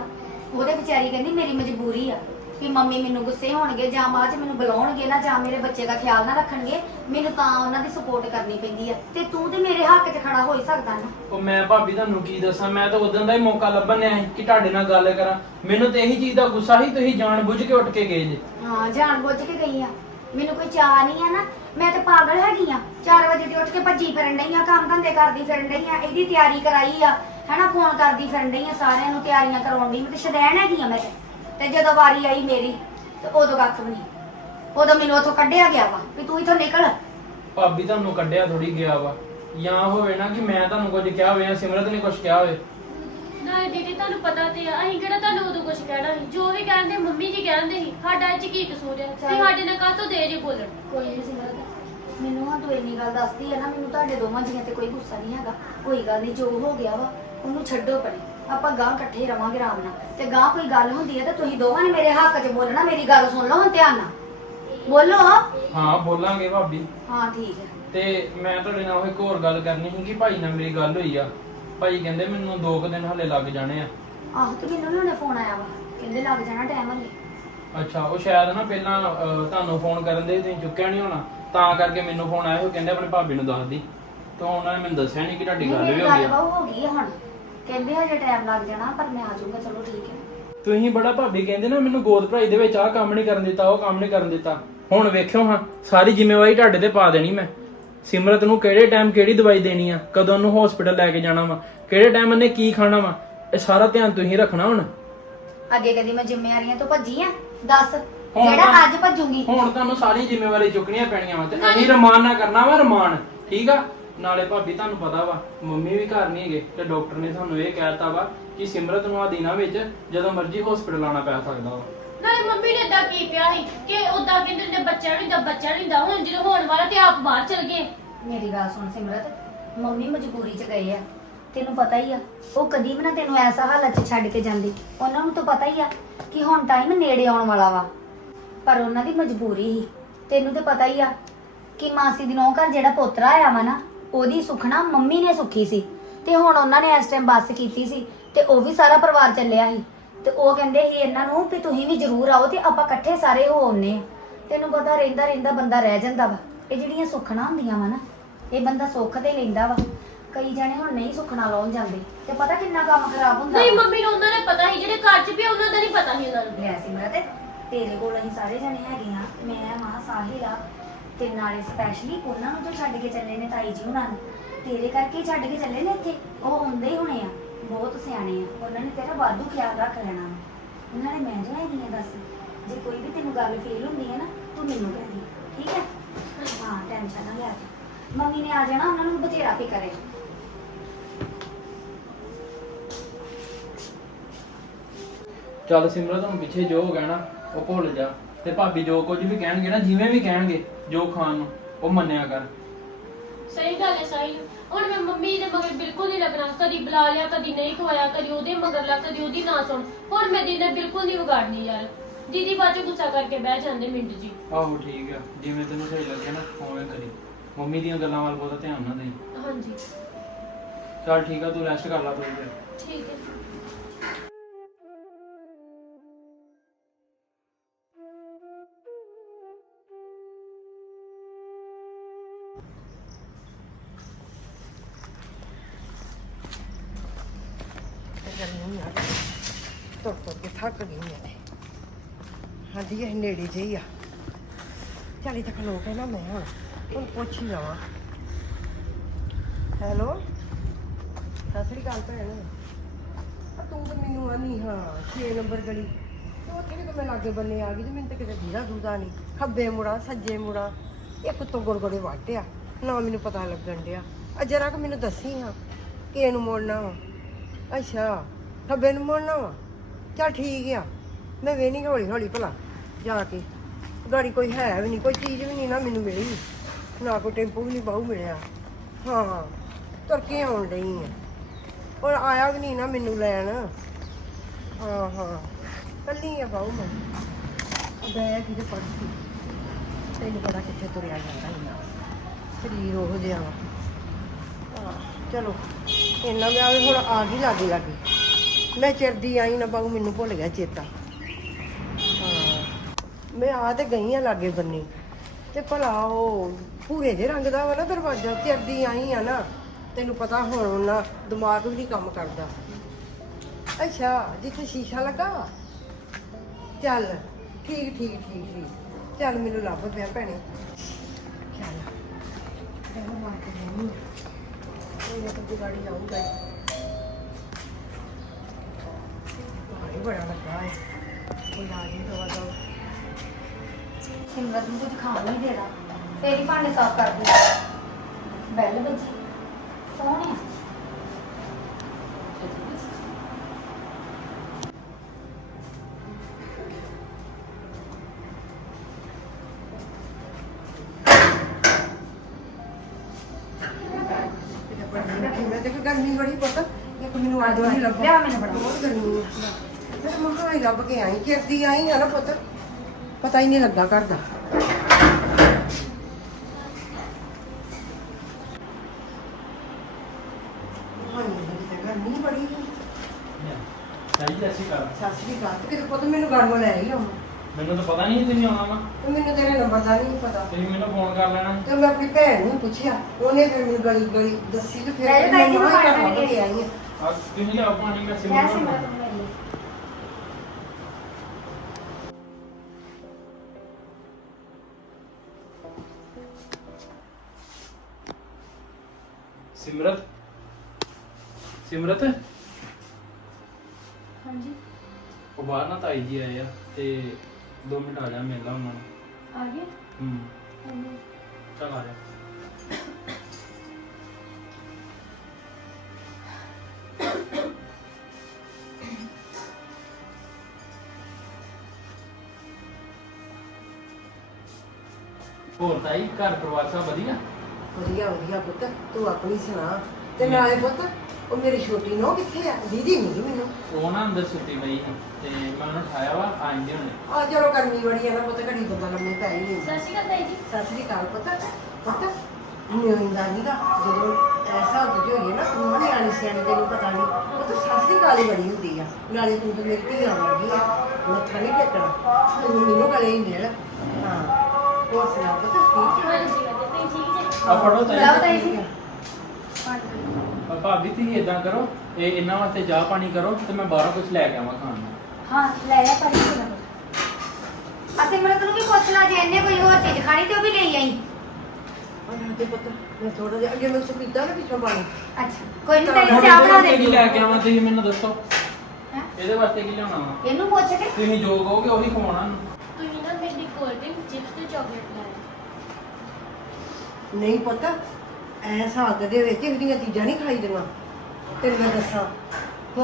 ਉਹਦੇ ਵਿਚਾਰੀ ਕਹਿੰਦੀ ਮੇਰੀ ਮਜਬੂਰੀ ਆ ਵੀ ਮੰਮੀ ਮੈਨੂੰ ਗੁੱਸੇ ਹੋਣਗੇ ਜਾਂ ਬਾਅਦ ਚ ਮੈਨੂੰ ਬੁਲਾਉਣਗੇ ਨਾ ਜਾਂ ਮੇਰੇ ਬੱਚੇ ਦਾ ਖਿਆਲ ਨਾ ਰੱਖਣਗੇ ਮੈਨੂੰ ਤਾਂ ਉਹਨਾਂ ਦੀ ਸਪੋਰਟ ਕਰਨੀ ਪੈਂਦੀ ਆ। ਤੇ ਤੂੰ ਤੇ ਮੇਰੇ ਹੱਕ 'ਚ ਖੜਾ ਹੋ ਹੀ ਸਕਦਾ ਨਾ। ਉਹ ਮੈਂ ਭਾਬੀ ਤੁਹਾਨੂੰ ਕੀ ਦੱਸਾਂ ਮੈਂ ਤਾਂ ਉਦੋਂ ਦਾ ਹੀ ਮੌਕਾ ਲੱਭਣ ਆਇਆ ਸੀ ਕਿ ਤੁਹਾਡੇ ਨਾਲ ਗੱਲ ਕਰਾਂ। ਮੈਨੂੰ ਤੇ ਇਹੀ ਚੀਜ਼ ਦਾ ਗੁੱਸਾ ਸੀ ਤੁਸੀਂ ਜਾਣ ਬੁੱਝ ਕੇ ਉੱਠ ਕੇ ਗਏ ਜੇ। ਹਾਂ ਜਾਣ ਬੁੱਝ ਕੇ ਗਈ ਆ। ਮੈਨੂੰ ਕੋਈ ਚਾਹ ਨਹੀਂ ਆ ਨਾ। ਮੈਂ ਤੇ ਪਾਗਲ ਹੈਗੀ ਆ। 4 ਵਜੇ ਦੀ ਉੱਠ ਕੇ ਭੱਜੀ ਫਿਰਨ ਡਈ ਆ ਕੰਮ ਧੰਦੇ ਕਰਦੀ ਫਿਰਨ ਡਈ ਆ ਇਹਦੀ ਤਿਆਰੀ ਕਰਾਈ ਆ। ਹੈਨਾ ਫੋਨ ਕਰਦੀ ਫਿਰਨ ਡਈ ਆ ਸਾਰਿਆਂ ਨੂੰ ਤਿਆਰੀਆਂ ਕਰਾਉਣ ਦੀ ਮੈਂ ਤੇ ਸ਼ਦੈਣ ਹੈਗੀ ਆ ਮੈਂ ਤੇ। ਤੇ ਜਦੋਂ ਵਾਰੀ ਆਈ ਮੇਰੀ ਤੇ ਉਦੋਂ ਕੱਖ ਵੀ ਨਹੀਂ। ਉਦੋਂ ਮੈਨੂੰ ਉੱਥੋਂ ਕੱਢਿਆ ਗਿਆ ਵਾ ਵੀ ਤੂੰ ਇੱਥੋਂ ਨਿਕਲ। ਭਾਬੀ ਤੁਹਾਨੂੰ ਕੱਢਿਆ ਥੋੜੀ ਗਿਆ ਵਾ। ਜਾਂ ਹੋਵੇ ਨਾ ਕਿ ਮੈਂ ਤੁਹਾਨੂੰ ਕੁਝ ਕਿਹਾ ਹੋਵੇ ਜਾਂ ਸਿਮਰਤ ਨੇ ਕੁਝ ਕਿਹਾ ਹੋਵੇ। ਨਾਲੇ ਦੀਦੀ ਤੁਹਾਨੂੰ ਪਤਾ ਤੇ ਆ ਅਸੀਂ ਕਿਹੜਾ ਤੁਹਾਨੂੰ ਉਦੋਂ ਕੁਝ ਕਹਿਣਾ ਸੀ? ਜੋ ਵੀ ਕਹਿੰਦੇ ਮੰਮੀ ਜੀ ਕਹਿੰਦੇ ਸੀ ਸਾਡਾ ਇਹ ਚ ਕੀ ਕਸੂਰ ਹੈ ਤੇ ਸਾਡੇ ਨਾਲ ਕਾਹਤੋਂ ਦੇ ਜੇ ਬੋਲਣ? ਕੋਈ ਨਹੀਂ ਸਿਮਰਤ ਮੈਨੂੰ ਹਾਂ ਤੂੰ ਇੰਨੀ ਗੱਲ ਦੱਸਦੀ ਹੈ ਨਾ ਮੈਨੂੰ ਤੁਹਾਡੇ ਦੋਵਾਂ ਜੀਆਂ ਤੇ ਕੋਈ ਗੁੱਸਾ ਨਹੀਂ ਹੈਗਾ। ਕੋਈ ਗੱਲ ਨਹੀਂ ਜੋ ਹੋ ਗਿਆ ਵਾ ਉਹਨੂੰ ਛੱਡੋ ਪਰੇ। ਆਪਾਂ ਗਾਂ ਇਕੱਠੇ ਰਵਾਂਗੇ ਆਰਾਮ ਨਾਲ। ਤੇ ਗਾਂ ਕੋਈ ਗੱਲ ਹੁੰਦੀ ਹੈ ਤਾਂ ਤੁਸੀਂ ਦੋਵਾਂ ਨੇ ਮੇਰੇ ਹੱਕ 'ਚ ਬੋਲਣਾ ਮੇਰੀ ਗੱਲ ਸੁਣ ਲਓ ਹੁਣ ਧਿਆਨ ਨਾਲ। ਬੋਲੋ। ਹਾਂ ਬੋਲਾਂਗੇ ਭਾਬੀ। ਹਾਂ ਠੀਕ ਹੈ। ਤੇ ਮੈਂ ਤੁਹਾਡੇ ਨਾਲ ਉਹ ਇੱਕ ਹੋਰ ਗੱਲ ਕਰਨੀ ਸੀ ਕਿ ਭਾਈ ਨਾਲ ਮੇਰੀ ਗੱਲ ਹੋਈ ਆ। ਭਾਈ ਕਹਿੰਦੇ ਮੈਨੂੰ ਦੋ ਕੁ ਦਿਨ ਹਲੇ ਲੱਗ ਜਾਣੇ ਆ। ਆਹੋ ਤੇ ਮੈਨੂੰ ਉਹਨੇ ਫੋਨ ਆਇਆ ਵਾ। ਕਹਿੰਦੇ ਲੱਗ ਜਾਣਾ ਟਾਈਮ ਹਲੇ। ਅੱਛਾ ਉਹ ਸ਼ਾਇਦ ਨਾ ਪਹਿਲਾਂ ਤੁਹਾਨੂੰ ਫੋਨ ਕਰਨ ਦੇ ਤੁਸੀਂ ਚੁੱਕਿਆ ਨਹੀਂ ਹੋਣਾ। ਤਾਂ ਕਰਕੇ ਮੈਨੂੰ ਫੋਨ ਆਇਆ ਉਹ ਕਹਿੰਦੇ ਆਪਣੇ ਭਾਬੀ ਨੂੰ ਦੱਸ ਦੀ। ਤਾਂ ਉਹਨਾਂ ਨੇ ਮੈਨੂੰ ਦੱਸਿਆ ਨਹੀਂ ਕਿ ਤੁਹਾਡੀ ਗੱਲ ਵੀ ਹੋ ਗਈ ਆ। ਹੋ ਗਈ ਹੁਣ। ਕਹਿੰਦੇ ਹਜੇ ਟਾਈਮ ਲੱਗ ਜਾਣਾ ਪਰ ਮੈਂ ਆ ਜਾਊਂਗਾ ਚਲੋ ਠੀਕ ਹੈ। ਤੁਸੀਂ ਬੜਾ ਭਾਬੀ ਕਹਿੰਦੇ ਨਾ ਮੈਨੂੰ ਗੋਦ ਭਰਾਈ ਦੇ ਵਿੱਚ ਆਹ ਕੰਮ ਨਹੀਂ ਕਰਨ ਦਿੱਤਾ ਉਹ ਕੰਮ ਨਹੀਂ ਕਰਨ ਦਿੱਤਾ। ਹੁਣ ਵੇਖਿਓ ਹਾਂ ਸਾਰੀ ਜ਼ਿੰਮੇਵਾਰੀ ਤੁਹਾਡੇ ਤੇ ਪਾ ਦੇਣੀ ਮੈਂ। ਸਿਮਰਤ ਨੂੰ ਕਿਹੜੇ ਟਾਈਮ ਕਿਹੜੀ ਦਵਾਈ ਦੇਣੀ ਆ? ਕਦੋਂ ਉਹਨੂੰ ਹਸਪੀਟਲ ਲੈ ਕੇ ਜਾਣਾ ਵਾ? ਕਿਹੜੇ ਟਾਈਮ ਉਹਨੇ ਕੀ ਖਾਣਾ ਵਾ? ਇਹ ਸਾਰਾ ਧਿਆਨ ਤੁਸੀਂ ਰੱਖਣਾ ਹੁਣ। ਅੱਗੇ ਕਦੀ ਮੈਂ ਜ਼ਿੰਮੇਵਾਰੀਆਂ ਤੋਂ ਭੱਜੀ ਆ? ਦੱਸ ਹੁਣ ਜਿਹੜਾ ਤਾਂ- ਅੱਜ ਭੱਜੂਗੀ? ਹੁਣ ਤੁਹਾਨੂੰ ਸਾਰੀ ਜ਼ਿੰਮੇਵਾਰੀ ਚੁੱਕਣੀਆਂ ਪੈਣੀਆਂ ਵਾ ਤੇ ਅਸੀਂ ਰਮਾਨ ਨਾ ਕਰਨਾ ਵਾ ਰਮਾਨ ਠੀਕ ਆ? ਨਾਲੇ ਭਾਬੀ ਤੁਹਾਨੂੰ ਪਤਾ ਵਾ ਮੰਮੀ ਵੀ ਘਰ ਨਹੀਂ ਹੈਗੇ ਤੇ ਡਾਕਟਰ ਨੇ ਸਾਨੂੰ ਇਹ ਕਹਿਤਾ ਵਾ ਕਿ ਸਿਮਰਤ ਨੂੰ ਆ ਦਿਨਾਂ ਵਿੱਚ ਜਦੋਂ ਮਰਜ਼ੀ ਹਸਪੀਟਲ ਆਉਣਾ ਪੈ ਸਕਦਾ ਵਾ। ਨਾਲੇ ਮੰਮੀ ਨੇ ਏਦਾਂ ਕੀ ਪਿਆ ਸੀ ਕਿ ਉਦਾਂ ਕਹਿੰਦੇ ਨੇ ਬੱਚਾ ਨਹੀਂ ਦਾ ਬੱਚਾ ਨਹੀਂ ਦਾ ਹੁਣ ਜਦੋਂ ਹੋਣ ਵਾਲਾ ਤੇ ਆਪ ਬਾਹਰ ਚਲ ਗਏ। ਮੇਰੀ ਗੱਲ ਸੁਣ ਸਿਮਰਤ ਮੰਮੀ ਮਜਬੂਰੀ 'ਚ ਗਏ ਆ। ਤੈਨੂੰ ਪਤਾ ਹੀ ਆ ਉਹ ਕਦੀ ਵੀ ਨਾ ਤੈਨੂੰ ਐਸਾ ਹਾਲਤ 'ਚ ਛੱਡ ਕੇ ਜਾਂਦੀ। ਉਹਨਾਂ ਨੂੰ ਤਾਂ ਪਤਾ ਹੀ ਆ ਕਿ ਹੁਣ ਟਾਈਮ ਨੇੜੇ ਆਉਣ ਵਾਲਾ ਵਾ। ਪਰ ਉਹਨਾਂ ਦੀ ਮਜਬੂਰੀ ਸੀ। ਤੈਨੂੰ ਤਾਂ ਪਤਾ ਹੀ ਆ ਕਿ ਮਾਸੀ ਦੀ ਨੌਂ ਘਰ ਜਿਹੜਾ ਪੋਤਰਾ ਆਇਆ ਵਾ ਨਾ ਉਹਦੀ ਸੁਖਣਾ ਮੰਮੀ ਨੇ ਸੁਖੀ ਸੀ ਤੇ ਹੁਣ ਉਹਨਾਂ ਨੇ ਇਸ ਟਾਈਮ ਬੱਸ ਕੀਤੀ ਸੀ ਤੇ ਉਹ ਵੀ ਸਾਰਾ ਪਰਿਵਾਰ ਚੱਲਿਆ ਸੀ। ਤੇ ਉਹ ਕਹਿੰਦੇ ਸੀ ਇਹਨਾਂ ਨੂੰ ਵੀ ਤੁਸੀਂ ਵੀ ਜ਼ਰੂਰ ਆਓ ਤੇ ਆਪਾਂ ਇਕੱਠੇ ਸਾਰੇ ਹੋ ਆਉਂਦੇ ਆ ਤੈਨੂੰ ਪਤਾ ਰਹਿੰਦਾ ਰਹਿੰਦਾ ਬੰਦਾ ਰਹਿ ਜਾਂਦਾ ਵਾ। ਇਹ ਜਿਹੜੀਆਂ ਸੁਖਣਾ ਹੁੰਦੀਆਂ ਵਾ ਨਾ ਇਹ ਬੰਦਾ ਸੁੱਖ ਤੇ ਲੈਂਦਾ ਵਾ। ਕਈ ਜਣੇ ਹੁਣ ਨਹੀਂ ਸੁਖਣਾ ਲਾਉਣ ਜਾਂਦੇ ਤੇ ਪਤਾ ਕਿੰਨਾ ਕੰਮ ਖਰਾਬ ਹੁੰਦਾ ਨਹੀਂ। ਮੰਮੀ ਨੂੰ ਉਹਨਾਂ ਨੇ ਪਤਾ ਸੀ ਜਿਹੜੇ ਘਰ 'ਚ ਵੀ ਉਹਨਾਂ ਦਾ ਨਹੀਂ ਪਤਾ ਸੀ ਉਹਨਾਂ ਨੂੰ। ਲੈ ਸਿਮਰਤ ਤੇਰੇ ਕੋਲ ਅਸੀਂ ਸਾਰੇ ਜਣੇ ਹੈਗੇ ਆ ਮੈਂ ਮਾਂ ਸਾਹਿਲ ਆ। ਤੇ ਨਾਲੇ ਸਪੈਸ਼ਲੀ ਉਹਨਾਂ ਨੂੰ ਜੋ ਛੱਡ ਕੇ ਚੱਲੇ ਨੇ ਤਾਈ ਜੀ ਹੁਣਾਂ ਨੂੰ। ਤੇਰੇ ਕਰਕੇ ਹੀ ਛੱਡ ਕੇ ਚੱਲੇ ਨੇ ਇੱਥੇ। ਉਹ ਹੁੰਦੇ ਹੀ ਹੋਣੇ ਆ। ਬਹੁਤ ਸਿਆਣੇ ਆ। ਉਹਨਾਂ ਨੇ ਤੇਰਾ ਵਾਧੂ ਖਿਆਲ ਰੱਖ ਲੈਣਾ ਉਹਨਾਂ ਨੇ ਮੈਂ ਜੋ ਹੈਗੀ ਆ ਦੱਸ। ਜੇ ਕੋਈ ਵੀ ਤੈਨੂੰ ਗੱਲ ਫੀਲ ਹੁੰਦੀ ਹੈ ਨਾ, ਤੂੰ ਮੈਨੂੰ ਕਹਿ ਦੀ। ਠੀਕ ਹੈ ਹਾਂ ਟੈਨਸ਼ਨ ਨਾ ਲੈ ਮੰਮੀ ਨੇ ਆ ਜਾਣਾ, ਉਹਨਾਂ ਨੂੰ ਬਥੇਰਾ ਫਿਕਰ ਹੈ। ਚੱਲ ਸਿਮਰਤ, ਹੁਣ ਪਿੱਛੇ ਜੋ ਹੋ ਗਿਆ ਨਾ, ਉਹ ਭੁੱਲ ਜਾ। ਤੇ ਭਾਬੀ ਜੋ ਕੁਝ ਵੀ ਕਹਿਣਗੇ ਨਾ ਜਿਵੇਂ ਵੀ ਕਹਿਣਗੇ ਜੋ ਖਾਣ ਨੂੰ ਉਹ ਮੰਨਿਆ ਕਰ। ਸਹੀ ਗੱਲ ਹੈ ਸਹੀ ਹੁਣ ਮੈਂ ਮੰਮੀ ਦੇ ਮਗਰ ਬਿਲਕੁਲ ਨਹੀਂ ਲੱਗਣਾ। ਕਦੀ ਬੁਲਾ ਲਿਆ ਕਦੀ ਨਹੀਂ ਖਵਾਇਆ ਕਦੀ ਉਹਦੇ ਮਗਰ ਲਾ ਕਦੀ ਉਹਦੀ ਨਾ ਸੁਣ। ਹੁਣ ਮੈਂ ਦੀਦੀ ਬਿਲਕੁਲ ਨਹੀਂ ਵਿਗਾੜਨੀ ਯਾਰ। ਦੀਦੀ ਚੋਂ ਗੁੱਸਾ ਕਰਕੇ ਬਹਿ ਜਾਂਦੇ ਮਿੰਟ ਜੀ। ਆਹੋ ਠੀਕ ਆ। ਜਿਵੇਂ ਤੈਨੂੰ ਸਹੀ ਲੱਗੇ ਨਾ ਉਵੇਂ ਕਰੀ। ਮੰਮੀ ਦੀਆਂ ਗੱਲਾਂ ਵੱਲ ਬਹੁਤਾ ਧਿਆਨ ਨਾ ਦੇਈ। ਹਾਂਜੀ। ਚੱਲ ਠੀਕ ਆ ਤੂੰ ਰੈਸਟ ਕਰ ਲੈ ਥੋੜੀ ਦੇਰ। ਠੀਕ ਹੈ। ਨੇੜੇ ਜਿਹੀ ਆ। ਚਾਲੀ ਤੱਕ ਲੋਕ ਹੈ ਨਾ ਮੈਂ ਹੁਣ। ਪੁੱਛ ਹੀ ਜਾਵਾਂ ਹੈਲੋ? ਸਤਿ ਸ੍ਰੀ ਅਕਾਲ ਭੈਣ। ਆ ਤੂੰ ਤਾਂ ਮੈਨੂੰ ਆਨੀ, ਹਾਂ 6 ਨੰਬਰ ਗਲੀ। ਤੇ ਉੱਥੇ ਵੀ ਤਾਂ ਮੈਂ ਲਾਗੇ ਬੰਨੇ ਆ ਗਈ ਤੇ ਮੈਨੂੰ ਤਾਂ ਕਿਤੇ ਦੀਦਾ ਦੂਦਾ ਨਹੀਂ। ਖੱਬੇ ਮੁੜਾ, ਸੱਜੇ ਮੁੜਾ, ਇੱਕ ਤੋਂ ਗੁੜਗੁੜੇ ਵਾਟਿਆ। ਨਾ ਮੈਨੂੰ ਪਤਾ ਲੱਗਣ ਡਿਆ। ਆ ਜਰਾ ਕਿ ਮੈਨੂੰ ਦੱਸੀ ਹਾਂ ਕਿ ਨੂੰ ਮੋੜਨਾ ਵਾ। ਅੱਛਾ, ਖੱਬੇ ਨੂੰ ਮੋੜਨਾ ਵਾ? ਚੱਲ ਠੀਕ ਆ। ਮੈਂ ਵੇਹਨੀ ਹੌਲੀ ਹੌਲੀ ਭਲਾ। ਜਾ ਕੇ। ਗਾੜੀ ਕੋਈ ਹੈ ਵੀ ਨਹੀਂ ਕੋਈ ਚੀਜ਼ ਵੀ ਨਹੀਂ ਨਾ ਮੈਨੂੰ ਮਿਲੀ। ਨਾ ਕੋਈ ਟੈਂਪੂ ਵੀ ਨਹੀਂ ਬਾਹੂ ਮਿਲਿਆ। ਹਾਂ ਤੁਰ ਕੇ ਆਉਣ ਡਈ ਆ। ਔਰ ਆਇਆ ਵੀ ਨਹੀਂ ਨਾ ਮੈਨੂੰ ਲੈਣ। ਹਾਂ ਹਾਂ। ਕੱਲੀ ਆ ਬਾਹੂ ਮੈਂ। ਬੈਗ ਕਿਤੇ ਪੜਦੀ ਤੈਨੂੰ ਪਤਾ ਕਿੱਥੇ ਤੁਰਿਆ ਜਾਂਦਾ ਇੰਨਾ। ਸਰੀਰ ਉਹ ਜਿਹਾ ਹਾਂ, ਚਲੋ। ਇੰਨਾ ਮੈਂ ਆਵੇ ਹੁਣ ਆ ਗਈ ਲਾਗੇ ਲਾਗੇ ਮੈਂ ਚਿਰਦੀ ਆਈ ਨਾ ਬਾਬੂ ਮੈਨੂੰ ਭੁੱਲ ਗਿਆ ਚੇਤਾ। ਮੈਂ ਆ ਤੇ ਗਈ ਆ ਲਾਗੇ ਬੰਨੀ। ਤੇ ਭਲਾ ਉਹ ਭੂਰੇ ਦੇ ਰੰਗ ਦਾ ਵਾ ਨਾ ਦਰਵਾਜ਼ਾ ਚਿਰਦੀ ਆਈ ਆ ਨਾ, ਤੈਨੂੰ ਪਤਾ ਹੁਣ ਉਹਨਾਂ ਦਿਮਾਗ ਵੀ ਨਹੀਂ ਕੰਮ ਕਰਦਾ। ਅੱਛਾ, ਜਿੱਥੇ ਸ਼ੀਸ਼ਾ ਲੱਗਾ ਵਾ। ਚੱਲ, ਠੀਕ ਠੀਕ ਠੀਕ ਠੀਕ। ਚੱਲ ਮੈਨੂੰ ਲੱਭ ਪਿਆ ਭੈਣੇ। ਚੱਲ। ਮੈਂ ਮਾਰ ਕੇ ਜਾਣੀ ਕੋਈ ਨਾ ਤਾਂ ਗਾੜੀ ਆਊਗਾ ਹੀ। ਬੜਾ ਲੱਗਾ ਹੈ ਕੋਈ ਆ ਨਹੀਂ ਦਵਾ ਦਾ ਸਿਮਰਤ ਨੂੰ ਕੁਝ ਖਾਣ ਨਹੀਂ ਦੇਣਾ। ਫੇਰ ਹੀ ਭਾਂਡੇ ਸਾਫ਼ ਕਰਦੀ ਬੈਲ ਵੱਜੀ। ਕੌਣ ਕੋਈ ਗਰਮੀ ਬੜੀ ਪੁੱਤ। ਇੱਕ ਮੈਨੂੰ ਆਜੋ ਨਹੀਂ ਲੱਭਾ ਲਿਆ ਮੈਨੂੰ ਫੜਾ। ਬਹੁਤ ਗਰਮੀ। ਹੈ ਫਿਰ ਮਹਾਈ ਲੱਭ ਕੇ ਆਈ ਕਿਰਦੀ ਆਈ ਆ ਨਾ ਪੁੱਤ। ਪਤਾ ਹੀ ਨਹੀਂ ਲੱਗਾ ਘਰ ਦਾ। ਸਹੀ ਜੈਸੀ ਕਰ ਸਤਿ ਸ੍ਰੀ ਅਕਾਲ। ਤੇ ਕਿਤੇ ਪੁੱਤ ਮੈਨੂੰ ਗਰਮ ਲੈ ਹੀ ਆਉਂ ਮੈਨੂੰ ਤਾਂ ਪਤਾ ਨਹੀਂ ਤੁਸੀਂ ਆਉਣਾ ਵਾ। ਤੇ ਮੈਨੂੰ ਤੇਰੇ ਨੰਬਰ ਦਾ ਨਹੀਂ ਪਤਾ। ਤੁਸੀਂ ਮੈਨੂੰ ਫੋਨ ਕਰ ਲੈਣਾ। ਤੇ ਮੈਂ ਆਪਣੀ ਭੈਣ ਨੂੰ ਪੁੱਛਿਆ। ਉਹਨੇ ਫਿਰ ਮੈਨੂੰ ਗਲੀ ਗਲੀ ਦੱਸੀ ਤੇ ਫਿਰ ਲੈ ਜਾ ਤਾਈ ਜੀ, ਮੈਂ ਮੈਂ ਘਰ ਪਾਣੀ ਲੱਭ ਕੇ ਆਈ ਹਾਂ ਆ ਤੁਸੀਂ ਲਿਆਓ ਪਾਣੀ ਮੈਂ ਲੈ ਸਿਮਰ ਸਿਮਰਤ ਨੂੰ ਸਿਮਰਤ? ਸਿਮਰਤ? ਹਾਂਜੀ। ਉਹ ਬਾਹਰ ਨਾ ਤਾਈ ਜੀ ਆਏ ਆ ਤੇ 2 ਮਿੰਟ ਆ ਜਾ ਮਿਲ ਲਾ ਉਹਨਾਂ ਨੂੰ। ਆ ਗਏ? ਹੂੰ। ਹਾਂਜੀ। ਚੱਲ ਆ ਜਾ। ਹੋਰ ਤਾਈ ਘਰ ਪਰਿਵਾਰ ਸਭ ਵਧੀਆ? ਵਧੀਆ ਵਧੀਆ ਪੁੱਤ ਤੂੰ ਆਪਣੀ ਸੁਣਾ। ਤੇ ਨਾਲੇ ਪੁੱਤ ਉਹ ਮੇਰੀ ਛੋਟੀ ਨੋ ਕਿੱਥੇ ਆ? ਦੀਦੀ ਨਹੀਂ ਮੈਨੂੰ। ਉਹ ਨਾ ਅੰਦਰ ਸੁੱਤੀ ਪਈ ਸੀ ਤੇ ਮੈਂ ਉਹਨੂੰ ਉਠਾਇਆ ਵਾ ਆਂਦੇ ਹੁਣੇ। ਆ ਚਲੋ ਗਰਮੀ ਬੜੀ ਹੈ ਨਾ ਪੁੱਤ ਘੜੀ ਬੰਦਾ ਲੰਮੇ ਪੈ ਹੀ ਨਹੀਂ ਸਤਿ ਸ਼੍ਰੀ ਅਕਾਲ ਤਾਈ ਜੀ। ਸਤਿ ਸ੍ਰੀ ਅਕਾਲ ਪੁੱਤ। ਪੁੱਤ ਨਿਉਂਦਾ ਨਹੀਂਗਾ ਜਦੋਂ ਐਸਾ ਹੋ ਜੋ ਹੋਈਏ ਨਾ ਤੂੰ ਨਿਆਣੀ ਸਿਆਣੀ ਤੈਨੂੰ ਪਤਾ ਨਹੀਂ ਉਹ ਤਾਂ ਸਤਿ ਸ੍ਰੀ ਅਕਾਲ ਹੀ ਬੜੀ ਹੁੰਦੀ ਆ। ਨਾਲੇ ਤੂੰ ਤਾਂ ਮੇਰੀ ਧੀਆ ਵਰਗੀ ਆ। ਮੱਥਾ ਨਹੀਂ ਟੇਕਣਾ। ਤੂੰ ਮੈਨੂੰ ਗਲੇ ਹੀ ਮਿਲ। ਹਾਂ। ਹੋਰ ਸੁਣਾ ਪੁੱਤ ਠੀਕ ਹੈ ਆ ਫੜੋ ਤਾਈ ਲਓ ਤਾਈ ਜੀ ਆ ਭਾਬੀ ਤੁਸੀਂ ਇਦਾਂ ਕਰੋ ਇਹ ਇਹਨਾਂ ਵਾਸਤੇ ਚਾਹ ਪਾਣੀ ਕਰੋ ਤੇ ਮੈਂ ਬਾਹਰੋਂ ਕੁਝ ਲੈ ਕੇ ਆਵਾਂ ਖਾਣ ਨੂੰ। ਹਾਂ ਲੈ ਆ ਪਾਣੀ ਸਿਮਰਤ ਅਸੀਂ ਸਿਮਰਤ ਨੂੰ ਵੀ ਪੁੱਛ ਲਾ ਜੇ ਇਹਨੇ ਕੋਈ ਹੋਰ ਚੀਜ਼ ਖਾਣੀ ਤੇ ਉਹ ਵੀ ਲਈ ਆਈ। ਹਾਂ ਤੇ ਪੁੱਤ ਮੈਂ ਥੋੜਾ ਜਿਹਾ ਅੱਗੇ ਮੈਂ ਸੁਪੀਤਾ ਨਾ ਪਿੱਛੋਂ ਪਾਣੀ। ਅੱਛਾ ਕੋਈ ਨਹੀਂ ਤਾਈ ਚਾਹ ਬਣਾ ਦੇ। ਲੈ ਕੇ ਆਵਾਂ ਤੁਸੀਂ ਮੈਨੂੰ ਦੱਸੋ। ਹੈਂ? ਇਹਦੇ ਵਾਸਤੇ ਕੀ ਲਿਆਉਣਾ ਵਾ? ਇਹਨੂੰ ਪੁੱਛ ਕੇ। ਤੁਸੀਂ ਜੋ ਕਹੋਗੇ ਉਹੀ ਖਵਾਉਣਾ। ਤੁਸੀਂ ਨਾ ਮੇਰੀ ਕੋਲਡ ਡਰਿੰਕ ਚਿਪਸ ਤੇ ਚਾਕਲੇਟ ਲੈ ਨਹੀਂ ਪੁੱਤ ਐਸ ਹਾਲਤ ਦੇ ਵਿੱਚ ਇਹੋ ਜਿਹੀਆਂ ਚੀਜ਼ਾਂ ਨਹੀਂ ਖਾਈ ਦੀਆਂ। ਤੈਨੂੰ ਮੈਂ ਦੱਸਾਂ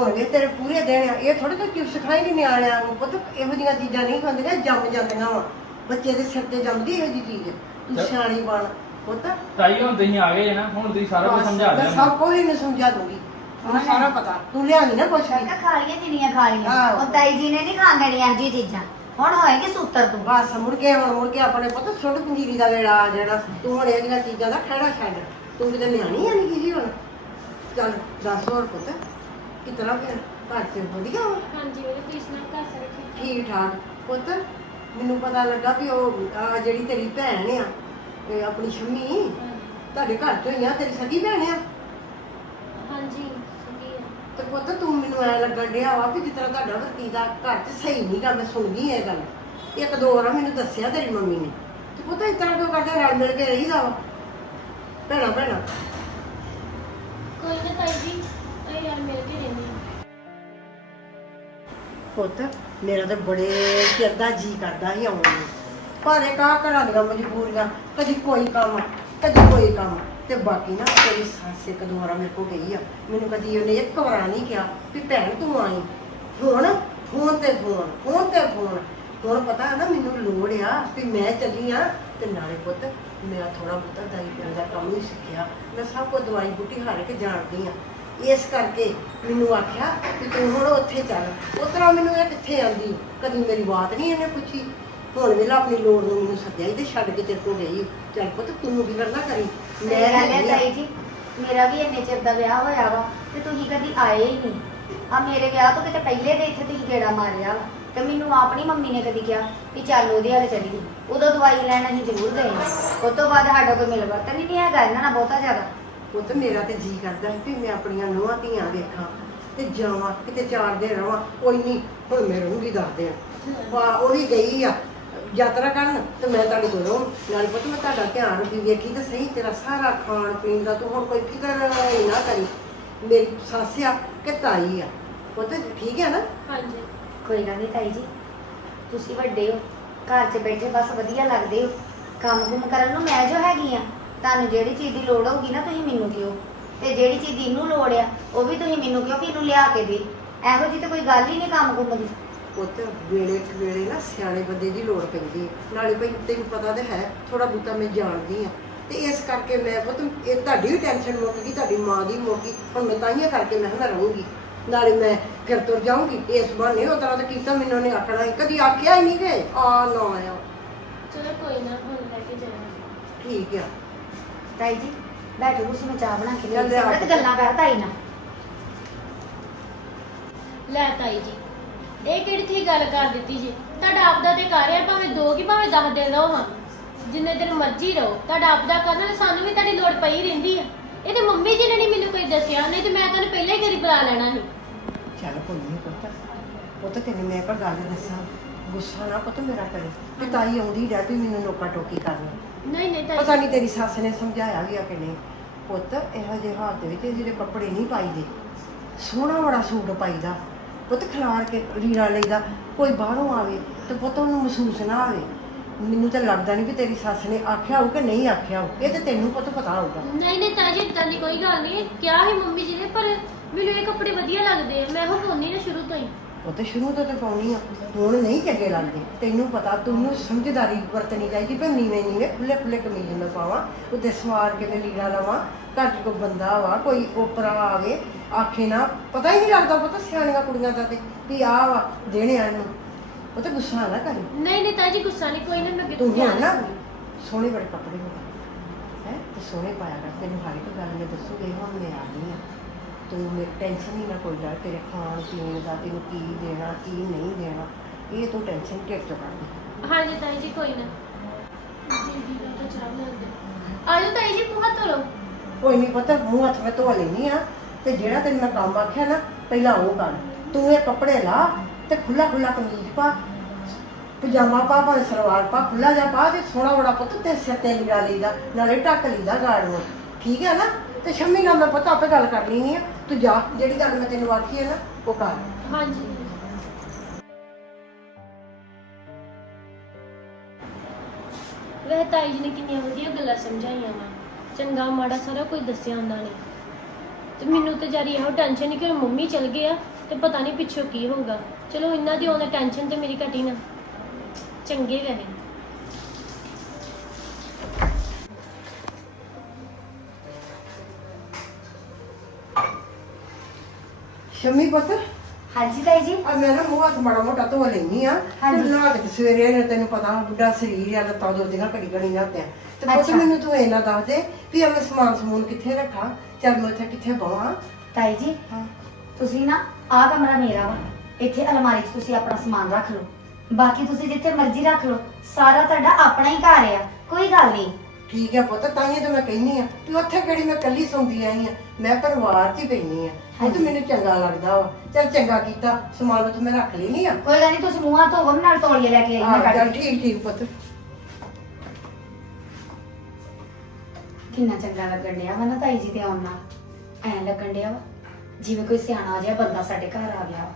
ਇਹ ਤੇਰੇ ਪੂਰੇ ਦਿਨ ਆ ਇਹ ਥੋੜੇ ਜਿਹਾ ਚਿਪਸ ਖਾਈ ਨਹੀਂ ਨਿਆਣਿਆਂ ਨੂੰ ਪੁੱਤ ਇਹੋ ਜਿਹੀਆਂ ਚੀਜ਼ਾਂ ਨਹੀਂ ਖਾਂਦੀਆਂ ਜੰਮ ਜਾਂਦੀਆਂ ਵਾ। ਬੱਚੇ ਦੇ ਸਿਰ ਤੇ ਜੰਮਦੀ ਇਹੋ ਜਿਹੀ ਚੀਜ਼ ਤੂੰ। ਸਿਆਣੀ ਬਣ ਪੁੱਤ। ਤਾਈ ਹੁਣ ਤੁਸੀਂ ਆ ਗਏ ਜੇ ਨਾ ਹੁਣ ਤੁਸੀਂ ਸਾਰਾ ਕੁਝ ਸਮਝਾ ਮੈਂ ਦਿਆ ਸਭ ਕੁਝ ਇਹਨੂੰ ਸਮਝਾ ਦੂੰਗੀ। ਮੈਨੂੰ ਸਾਰਾ ਪਤਾ ਤੂੰ ਲਿਆਣੀ ਨਾ ਕੁਛ ਵੀ। ਕਿਹਾ ਖਾ ਲੀਆਂ ਜਿੰਨੀਆਂ ਖਾ ਲੀਆਂ ਆਹੋ। ਉਹ ਤਾਈ ਜੀ ਨੇ ਨਹੀਂ ਖਾਣ ਦੇਣੀਆਂ ਇਹੋ ਜਿਹੀ ਚੀਜ਼ਾਂ। ਹੁਣ ਹੋਏਗੀ ਸੂਤਰ ਤੂੰ। ਬਸ ਮੁੜ ਕੇ ਹੁਣ ਮੁੜ ਕੇ ਆਪਣੇ ਪੁੱਤ ਛੋਟ ਪੰਜੀਰੀ ਦਾ ਵੇੜਾ ਆ ਜਾਣਾ ਤੂੰ ਹੁਣ ਇਹ ਜਿਹੀਆਂ ਚੀਜ਼ਾਂ ਦਾ ਖਹਿੜਾ ਛੱਡ। ਤੂੰ ਕਿਤੇ ਨਿਆਣੀ ਆ ਨਹੀਂ ਜੀ ਹੁਣ? ਚੱਲ ਦੱਸ ਹੋਰ ਪੁੱਤ ਕਿਤਨਾ ਫਿਰ ਘਰ ਚ ਵਧੀਆ ਵਾ? ਹਾਂਜੀ ਉਹਦੇ ਤੁਸੀਂ ਸੁਣਾ ਘਰ ਸਾਰੇ ਠੀਕ ਠੀਕ ਠਾਕ। ਪੁੱਤ ਮੈਨੂੰ ਪਤਾ ਲੱਗਾ ਵੀ ਉਹ ਆ ਜਿਹੜੀ ਤੇਰੀ ਭੈਣ ਆ ਇਹ ਆਪਣੀ ਸ਼ਮੀ ਹਾਂਜੀ। ਤੁਹਾਡੇ ਘਰ ਚੋਂ ਹੀ ਆ ਤੇਰੀ ਸਗੀ ਭੈਣ ਆ? ਹਾਂਜੀ। ਤੇ ਪੁੱਤ ਤੂੰ ਮੈਨੂੰ ਐ ਲੱਗਣ ਡਿਆ ਵਾ ਜਿਸ ਤਰ੍ਹਾਂ ਤੁਹਾਡਾ ਵਰਤੀਦਾ ਘਰ 'ਚ ਸਹੀ ਨਹੀਂਗਾ ਮੈਂ ਸੁਣ ਗਈ ਇਹ ਗੱਲ। ਇੱਕ ਦੋ ਵਾਰ ਮੈਨੂੰ ਦੱਸਿਆ ਤੇਰੀ ਮੰਮੀ ਨੇ। ਤੇ ਪੁੱਤ ਇਸ ਤਰ੍ਹਾਂ ਕਿਉਂ ਕਰਦੇ ਰਲ ਮਿਲ ਕੇ ਰਹੀਦਾ ਵਾ। ਭੈਣਾ ਭੈਣਾ। ਕੋਈ ਨਾ ਤਾਈ ਜੀ ਅਸੀਂ ਯਾਰ ਮਿਲ ਕੇ ਰਹਿੰਦੇ ਹਾਂ। ਪੁੱਤ ਮੇਰਾ ਤਾਂ ਬੜੇ ਚਿਰ ਦਾ ਜੀ ਕਰਦਾ ਸੀ ਆਉਣ ਨੂੰ। ਪਰ ਇਹ ਕਾ ਘਰਾਂ ਦੀਆਂ ਮਜਬੂਰੀਆਂ ਕਦੀ ਕੋਈ ਕੰਮ ਕਦੀ ਕੋਈ ਕੰਮ। ਤੇ ਬਾਕੀ ਨਾ ਤੇਰੀ ਸੱਸ ਇੱਕ ਦੋ ਮੇਰੇ ਕੋਲ ਗਈ ਆ। ਮੈਨੂੰ ਕਦੀ ਉਹਨੇ ਇੱਕ ਵਾਰ ਨਹੀਂ ਕਿਹਾ ਵੀ ਭੈਣ ਤੂੰ ਆਈ। ਹੁਣ ਫੋਨ ਤੇ ਫੋਨ ਫੋਨ ਤੇ ਫੋਨ ਹੁਣ ਪਤਾ ਹੈ ਨਾ ਮੈਨੂੰ ਲੋੜ ਆ ਵੀ ਮੈਂ ਚੱਲੀ ਆ ਤੇ ਨਾਲੇ ਪੁੱਤ ਮੇਰਾ ਥੋੜਾ ਬਹੁਤਾ ਦਾਈ ਪਿੰਡ ਦਾ ਕੰਮ ਹੀ ਸਿੱਖਿਆ। ਮੈਂ ਸਭ ਕੁਝ ਦਵਾਈ ਬੂਟੀ ਹਰ ਕੇ ਜਾਣਦੀ ਆ। ਇਸ ਕਰਕੇ ਮੈਨੂੰ ਆਖਿਆ ਕਿ ਤੂੰ ਹੁਣ ਉੱਥੇ ਚੱਲ। ਉਸ ਤਰ੍ਹਾਂ ਮੈਨੂੰ ਇਹ ਕਿੱਥੇ ਆਂਦੀ ਕਦੀ ਮੇਰੀ ਬਾਤ ਨਹੀਂ ਇਹਨੇ ਪੁੱਛੀ। ਹੁਣ ਵੇਲਾ ਆਪਣੀ ਲੋੜ ਨੂੰ ਮੈਨੂੰ ਸੱਦਿਆ ਹੀ ਤੇ ਛੱਡ ਕੇ ਤੇਰੇ ਕੋਲ ਗਈ। ਚੱਲ ਪੁੱਤ ਤੂੰ ਵੀ ਕਰਨਾ ਕਰੀ। ਤਾਈ ਜੀ ਮੇਰਾ ਵੀ ਇੰਨੇ ਚਿਰ ਦਾ ਵਿਆਹ ਹੋਇਆ ਵਾ ਤੇ ਤੁਸੀਂ ਕਦੀ ਆਏ ਹੀ ਨਹੀਂ। ਆ ਮੇਰੇ ਵਿਆਹ ਤੋਂ ਕਿਤੇ ਪਹਿਲੇ ਦੇ ਇੱਥੇ ਤੁਸੀਂ ਗੇੜਾ ਮਾਰਿਆ ਵਾ ਤੇ ਮੈਨੂੰ ਆਪਣੀ ਮੰਮੀ ਨੇ ਕਦੀ ਕਿਹਾ ਵੀ ਚੱਲ ਉਹਦੇ ਹਾਲੇ ਚੱਲੀਏ ਉਦੋਂ ਦਵਾਈ ਲੈਣ ਅਸੀਂ ਜ਼ਰੂਰ ਗਏ ਉਸ ਤੋਂ ਬਾਅਦ ਸਾਡਾ ਕੋਈ ਮਿਲ ਵਰਤਨ ਹੀ ਨਹੀਂ ਹੈਗਾ ਇਹਨਾਂ ਨਾਲ ਬਹੁਤਾ ਜ਼ਿਆਦਾ। ਪੁੱਤ ਮੇਰਾ ਤੇ ਜੀ ਕਰਦਾ ਸੀ ਵੀ ਮੈਂ ਆਪਣੀਆਂ ਨੂੰਹਾਂ ਧੀਆਂ ਵੇਖਾਂ ਤੇ ਜਾਵਾਂ ਕਿਤੇ ਚਾਰ ਦਿਨ ਰਵਾਂ। ਕੋਈ ਨਹੀਂ ਹੁਣ ਮੈਂ ਰਹੂੰਗੀ ਦੱਸ ਦਿਨ। ਵਾ ਉਹ ਵੀ ਗਈ ਆ। ਯਾਤਰਾ ਕਰਨ ਤੇ ਮੈਂ ਤੁਹਾਡੇ ਕੋਲ ਰਹੂੰ। ਨਾਲੇ ਪੁੱਤ ਮੈਂ ਤੁਹਾਡਾ ਧਿਆਨ ਰੱਖੀ ਵੇਖੀ ਤੇ ਸਹੀ ਤੇਰਾ ਸਾਰਾ ਖਾਣ ਪੀਣ ਦਾ ਤੂੰ ਹੁਣ ਕੋਈ ਫਿਕਰ ਨਾ ਕਰੀ। ਮੇਰੀ ਸੱਸ ਆ ਕਿ ਤਾਈ ਆ? ਪੁੱਤ ਠੀਕ ਹੈ ਨਾ? ਹਾਂਜੀ। ਕੋਈ ਗੱਲ ਨਹੀਂ ਤਾਈ ਜੀ। ਤੁਸੀਂ ਵੱਡੇ ਹੋ ਘਰ 'ਚ ਬੈਠੇ ਬਸ ਵਧੀਆ ਲੱਗਦੇ ਹੋ। ਕੰਮ ਕੁਮ ਕਰਨ ਨੂੰ ਮੈਂ ਜੋ ਹੈਗੀ ਆ ਤੁਹਾਨੂੰ ਜਿਹੜੀ ਚੀਜ਼ ਦੀ ਲੋੜ ਹੋਊਗੀ ਨਾ ਤੁਸੀਂ ਮੈਨੂੰ ਦਿਓ। ਤੇ ਜਿਹੜੀ ਚੀਜ਼ ਇਹਨੂੰ ਲੋੜ ਆ ਉਹ ਵੀ ਤੁਸੀਂ ਮੈਨੂੰ ਕਿਉਂ ਕਿ ਇਹਨੂੰ ਲਿਆ ਕੇ ਦੇ? ਇਹੋ ਜੀ ਤਾਂ ਕੋਈ ਗੱਲ ਹੀ ਨਹੀਂ ਕੰਮ ਕੁੰਮ ਦੀ। ਪੁੱਤ ਵੇਲੇ ਵੇਲੇ ਨਾ ਸਿਆਣੇ ਬੰਦੇ ਦੀ ਲੋੜ ਪੈਂਦੀ ਹੈ। ਨਾਲੇ ਭਈ ਤੈਨੂੰ ਪਤਾ ਤਾਂ ਹੈ ਥੋੜਾ ਬੂਤਾ ਮੈਂ ਜਾਣਦੀ ਆ ਤੇ ਇਸ ਕਰਕੇ ਮੈਂ ਪੁੱਤ ਇਹ ਤੁਹਾਡੀ ਵੀ ਟੈਨਸ਼ਨ ਮੁੱਕ ਗਈ ਤੁਹਾਡੀ ਮਾਂ ਦੀ ਮੁੱਕ ਗਈ। ਹੁਣ ਮੈਂ ਤਾਈਆਂ ਕਰਕੇ ਮੈਂ ਮੈਂ ਰਹੂੰਗੀ। ਨਾਲੇ ਮੈਂ ਫਿਰ ਤੁਰ ਜਾਊਂਗੀ। ਇਸ ਬਹਾਨੇ ਉਹ ਤਰ੍ਹਾਂ ਤਾਂ ਕੀਤਾ ਮੈਨੂੰ ਨੇ ਆਖਣਾ ਸੀ, ਕਦੀ ਆਖਿਆ ਹੀ ਨਹੀਂ ਕਿ ਆ ਨਾ ਆਇਆ। ਚਲੋ ਕੋਈ ਨਾ ਹੁਣ ਲੈ ਕੇ ਜਾਣਾ। ਠੀਕ ਆ। ਤਾਈ ਜੀ ਬੈਠੋ ਤੁਸੀਂ ਮੈਂ ਚਾਹ ਬਣਾ ਕੇ ਚੱਲ ਲਿਆਈ ਲਿਆ ਸਿਮਰਤ ਕੇ। ਗੱਲਾਂ ਕਰ ਤਾਈ ਨਾਲ। ਲੈ ਤਾਈ ਜੀ। ਇਹ ਕਿਹੜੀ ਥੀ ਗੱਲ ਕਰ ਦਿੱਤੀ ਜੀ? ਤੁਹਾਡਾ ਆਪਦਾ ਤੇ ਘਰ ਹੈ ਭਾਵੇਂ ਦੋ ਕੀ ਭਾਵੇਂ 10 ਦਿਨ ਰਹੋ ਹਾਂ। ਜਿੰਨੇ ਦਿਨ ਮਰਜ਼ੀ ਰਹੋ। ਤੁਹਾਡਾ ਆਪਦਾ ਕਰਨਾ ਤੇ ਸਾਨੂੰ ਵੀ ਤੁਹਾਡੀ ਲੋੜ ਪਈ ਰਹਿੰਦੀ ਆ। ਇਹ ਤੇ ਮੰਮੀ ਜੀ ਨੇ ਨਹੀਂ ਮੈਨੂੰ ਕੋਈ ਦੱਸਿਆ ਨਹੀਂ ਤੇ ਮੈਂ ਤੁਹਾਨੂੰ ਪਹਿਲਾਂ ਹੀ ਘਰੀ ਬੁਲਾ ਲੈਣਾ ਸੀ। ਚੱਲ ਕੋਈ ਨਹੀਂ ਪੁੱਤ। ਪੁੱਤ ਤੈਨੂੰ ਮੈਂ ਇੱਕ ਗੱਲ ਦੱਸਾਂ। ਗੁੱਸਾ ਨਾ ਪੁੱਤ ਮੇਰਾ ਕਰੇ। ਤੇ ਤਾਈ ਆਉਂਦੀ ਡੈ ਵੀ ਮੈਨੂੰ ਨੋਕਾ ਟੋਕੀ ਕਰਨਾ। ਨਹੀਂ ਨਹੀਂ ਤਾਈ। ਪਤਾ ਨਹੀਂ ਤੇਰੀ ਸੱਸ ਨੇ ਸਮਝਾਇਆ ਵੀ ਆ ਕਿ ਨਹੀਂ। ਪੁੱਤ ਇਹੋ ਜਿਹੇ ਹਾਲਤ ਵਿੱਚ ਜਿਹੜੇ ਕੱਪੜੇ ਨਹੀਂ ਪਾਈਦੇ ਸੋਹਣਾ ਬੜਾ ਸੂਟ ਪਾਈਦਾ। ਪੁੱਤ ਖਿਲਾਰ ਕੇ ਲੀੜਾ ਲਈਦਾ ਕੋਈ ਬਾਹਰੋਂ ਆਵੇ ਤੇ ਪੁੱਤ ਉਹਨੂੰ ਮਹਿਸੂਸ ਨਾ ਆਵੇ ਮੈਨੂੰ ਤਾਂ ਲੱਗਦਾ ਨਹੀਂ ਕਿ ਤੇਰੀ ਸੱਸ ਨੇ ਆਖਿਆ ਹੋਊ ਕਿ ਨਹੀਂ ਆਖਿਆ ਹੋਊ। ਇਹ ਤੇ ਤੈਨੂੰ ਪੁੱਤ ਪਤਾ ਹੋਊਗਾ। ਨਹੀਂ ਨਹੀਂ ਤਾਈ ਜੀ ਇਦਾਂ ਦੀ ਕੋਈ ਗੱਲ ਨਹੀਂ ਕਿਹਾ ਹੈ ਮੰਮੀ ਜੀ ਨੇ ਪਰ ਮੈਨੂੰ ਇਹ ਕੱਪੜੇ ਵਧੀਆ ਲੱਗਦੇ ਆ। ਮੈਂ ਉਹ ਪਾਉਣੀ ਨਾ ਸ਼ੁਰੂ ਤੋਂ ਹੀ। ਉਹ ਤੇ ਸ਼ੁਰੂ ਤੋਂ ਤਾਂ ਪਾਉਣੀ ਆ। ਹੁਣ ਨਹੀਂ ਚੰਗੇ ਲੱਗਦੇ। ਤੈਨੂੰ ਪਤਾ ਤੈਨੂੰ ਸਮਝਦਾਰੀ ਵਰਤਣੀ ਚਾਹੀਦੀ ਵੀ ਨੀਵੇਂ ਨੀਵੇਂ ਖੁੱਲੇ ਖੁੱਲੇ ਕਮੀਜ਼ ਮੈਂ ਪਾਵਾਂ ਉੱਤੇ ਸਵਾਰ ਕੇ ਮੈਂ ਲੀੜਾ ਲਵਾਂ। ਘਰ 'ਚ ਕੋਈ ਬੰਦਾ ਵਾ ਕੋਈ ਓਪਰਾ ਆਵੇ ਆਖੇ ਨਾ ਪਤਾ ਹੀ ਨਹੀਂ ਲੱਗਦਾ ਪਤਾ ਸਿਆਣੀਆਂ ਕੁੜੀਆਂ ਦਾ ਤੇ ਵੀ ਆ ਵਾ ਦੇਣੇ ਆ ਨੂੰ ਉਹ ਤੇ ਗੁੱਸਾ ਨਾ ਕਰੀ। ਨਹੀਂ ਨਹੀਂ ਤਾਈ ਜੀ ਗੁੱਸਾ ਨਹੀਂ ਕੋਈ ਨਾ ਮੈਂ ਤੂੰ ਹੁਣ ਨਾ ਸੋਹਣੇ ਬੜੇ ਕੱਪੜੇ ਹੋ ਹੈ ਤੇ ਸੋਹਣੇ ਪਾਇਆ ਕਰ ਤੈਨੂੰ ਹਰ ਇੱਕ ਗੱਲ ਮੈਂ ਦੱਸੂਗੀ ਹੁਣ ਮੈਂ ਆ ਗਈ ਆ ਤੂੰ ਮੇਰੀ ਟੈਨਸ਼ਨ ਹੀ ਨਾ ਕੋਈ ਲੈ ਤੇਰੇ ਖਾਣ ਪੀਣ ਦਾ ਤੈਨੂੰ ਕੀ ਦੇਣਾ ਕੀ ਨਹੀਂ ਦੇਣਾ ਇਹ ਤੂੰ ਟੈਨਸ਼ਨ ਢਿੱਡ ਤੋਂ ਕੱਢ ਹਾਂਜੀ ਤਾਈ ਜੀ ਕੋਈ ਨਾ। ਦੀਦੀ ਦਾ ਤਾਂ ਚਾਹ ਲੱਗਦਾ ਆਜੋ ਤਾਈ ਜੀ ਮੂੰਹ ਧੋ ਲਓ। ਕੋਈ ਨਹੀਂ ਪਤਾ, ਮੂੰਹ ਹੱਥ ਮੈਂ ਧੋ ਲੈਣੀ ਆ ਤੇ ਜਿਹੜਾ ਤੈਨੂੰ ਮੈਂ ਕੰਮ ਆਖਿਆ ਨਾ, ਪਹਿਲਾਂ ਉਹ ਕਰ। ਤੂੰ ਇਹ ਕੱਪੜੇ ਲਾ ਤੇ ਖੁੱਲਾ ਖੁੱਲਾ ਕਮੀਜ਼ ਪਾ, ਪਜਾਮਾ ਪਾ, ਭਾਵੇਂ ਸਲਵਾਰ ਪਾ ਖੁੱਲਾ ਜਾ ਪਾ ਤੇ ਸੋਹਣਾ ਬੜਾ ਪੁੱਤ ਤੇ ਸਿਰ ਤੇ ਲਿਆ ਲਈਦਾ, ਨਾਲੇ ਢੱਕ ਲਈਦਾ ਗਾੜ ਨੂੰ ਠੀਕ ਹੈ ਨਾ? ਤੇ ਸ਼ੰਮੀ ਨਾਲ ਮੈਂ ਪਤਾ ਆਪੇ ਗੱਲ ਕਰ ਲੈਣੀ ਆ ਤੂੰ ਜਾ, ਜਿਹੜੀ ਗੱਲ ਮੈਂ ਤੈਨੂੰ ਆਖੀ ਹੈ ਨਾ, ਉਹ ਕਰ। ਹਾਂਜੀ। ਵeh ਤਾਈ ਜੀ ਨੇ ਕਿੰਨੀਆਂ ਵਧੀਆ ਗੱਲਾਂ ਸਮਝਾਈਆਂ ਵਾ। ਚੰਗਾ ਮਾੜਾ ਸਾਰਾ ਕੁਝ ਦੱਸਿਆ ਉਹਨਾਂ ਨੇ। ਤੇ ਮੈਨੂੰ ਤੇ ਜਾਰੀ ਇਹੋ ਟੈਨਸ਼ਨ ਕਿ ਹੁਣ ਮੰਮੀ ਚਲ ਗਏ ਆ ਤੇ ਪਤਾ ਨਹੀਂ ਪਿੱਛੋਂ ਕੀ ਹੋਊਗਾ। ਚਲੋ ਇਹਨਾਂ ਦੀ ਉਹਨਾਂ ਟੈਨਸ਼ਨ ਤੇ ਮੇਰੀ ਘਟੀ ਨਾ। ਚੰਗੇ ਵੈਸੇ ਸ਼ੰਮੀ ਪੁੱਤ? ਹਾਂਜੀ ਤਾਈ ਜੀ। ਆ ਮੈਂ ਨਾ ਮੂੰਹ ਹੱਥ ਮਾੜਾ ਮੋਟਾ ਧੋ ਲੈਣੀ ਆ। ਤੇ ਹਾਂਜੀ। ਨਹਾ ਕੇ ਤੇ ਸਵੇਰੇ ਨੇ ਤੈਨੂੰ ਪਤਾ ਬੁੱਢਾ ਸਰੀਰ ਆ ਲੱਤਾਂ ਦੋਦੀਆਂ ਘੜੀ ਘੜੀ ਨਹਾਤੇ ਤੇ ਪੁੱਤ ਅੱਛਾ। ਮੈਨੂੰ ਤੂੰ ਇਹਨਾਂ ਦੱਸ ਦੇ ਵੀ ਆ ਮੈਂ ਸਮਾਨ ਸਮੂਨ ਕਿੱਥੇ ਰੱਖਾਂ? ਚੱਲ ਮੈਂ ਇੱਥੇ ਕਿੱਥੇ ਬਵਾਂ? ਤਾਈ ਜੀ ਹਾਂ। ਤੁਸੀਂ ਨਾ ਆਹ ਕਮਰਾ ਮੇਰਾ ਵਾ। ਇੱਥੇ ਅਲਮਾਰੀ 'ਚ ਤੁਸੀਂ ਆਪਣਾ ਸਮਾਨ ਰੱਖ ਲਓ। ਬਾਕੀ ਤੁਸੀਂ ਜਿੱਥੇ ਮਰਜ਼ੀ ਰੱਖ ਲਓ। ਸਾਰਾ ਤੁਹਾਡਾ ਆਪਣਾ ਹੀ ਘਰ ਆ। ਕੋਈ ਗੱਲ ਨਹੀਂ। ਠੀਕ ਹੈ ਪੁੱਤ ਤਾਂ ਹੀ ਤਾਂ ਮੈਂ ਕਹਿੰਨੀ ਆ ਕਿ ਉੱਥੇ ਕਿਹੜੀ ਮੈਂ ਕੱਲੀ ਸੌਂਦੀ ਆਈ ਆ? ਮੈਂ ਪਰਿਵਾਰ 'ਚ ਹੀ ਪੈਣੀ ਆ। ਉਹ ਤੇ ਮੈਨੂੰ ਚੰਗਾ ਲੱਗਦਾ ਵਾ। ਚੱਲ ਚੰਗਾ ਕੀਤਾ ਸਮਾਨ ਉੱਥੇ ਮੈਂ ਰੱਖ ਲੈਣੀ ਆ। ਕੋਈ ਗੱਲ ਨਹੀਂ ਤੁਸੀਂ ਮੂੰਹਾਂ ਧੋਵੋ ਨਾਲ ਤੌਲੀਏ ਲੈ ਕੇ ਆਈ ਮੈਂ ਚੱਲ ਕੇ। ਠੀਕ ਠੀਕ ਪੁੱਤ। ਕਿੰਨਾ ਚੰਗਾ ਲੱਗਣ ਡਿਆ ਵਾ ਨਾ ਤਾਈ ਜੀ ਦੇ ਆਉਣ ਨਾਲ। ਐਂ ਲੱਗਣ ਡਿਆ ਵਾ ਜਿਵੇਂ ਕੋਈ ਸਿਆਣਾ ਜਿਹਾ ਬੰਦਾ ਸਾਡੇ ਘਰ ਆ ਗਿਆ ਵਾ।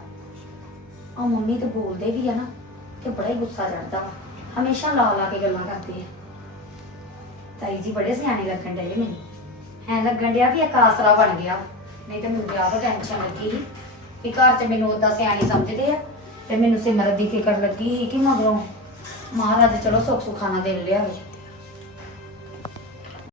ਉਹ ਮੰਮੀ ਤੇ ਬੋਲਦੇ ਵੀ ਆ ਨਾ ਤੇ ਬੜਾ ਹੀ ਗੁੱਸਾ ਚੜਦਾ ਵਾ। ਹਮੇਸ਼ਾ ਲਾ ਲਾ ਕੇ ਗੱਲਾਂ ਕਰਦੇ ਆ। ਤਾਈ ਜੀ ਬੜੇ ਸਿਆਣੇ ਲੱਗਣ ਡਏ ਮੈਨੂੰ। ਐਂ ਲੱਗਣ ਡਿਆ ਵੀ ਇੱਕ ਆਸਰਾ ਬਣ ਗਿਆ। ਨਹੀਂ ਤੇ ਮੈਨੂੰ ਵਿਆਹ ਤੋਂ ਟੈਨਸ਼ਨ ਲੱਗੀ ਸੀ ਵੀ ਘਰ 'ਚ ਮੈਨੂੰ ਉਦਾਂ ਸਿਆਣੀ ਸਮਝਦੇ ਆ। ਤੇ ਮੈਨੂੰ ਸਿਮਰਤ ਦੀ ਫਿਕਰ ਲੱਗੀ ਸੀ ਕਿ ਮਗਰੋਂ ਮਹਾਰਾਜ ਚਲੋ ਸੁੱਖ ਸੁਖਾਨਾ ਦੇ ਲਿਆਵੇ।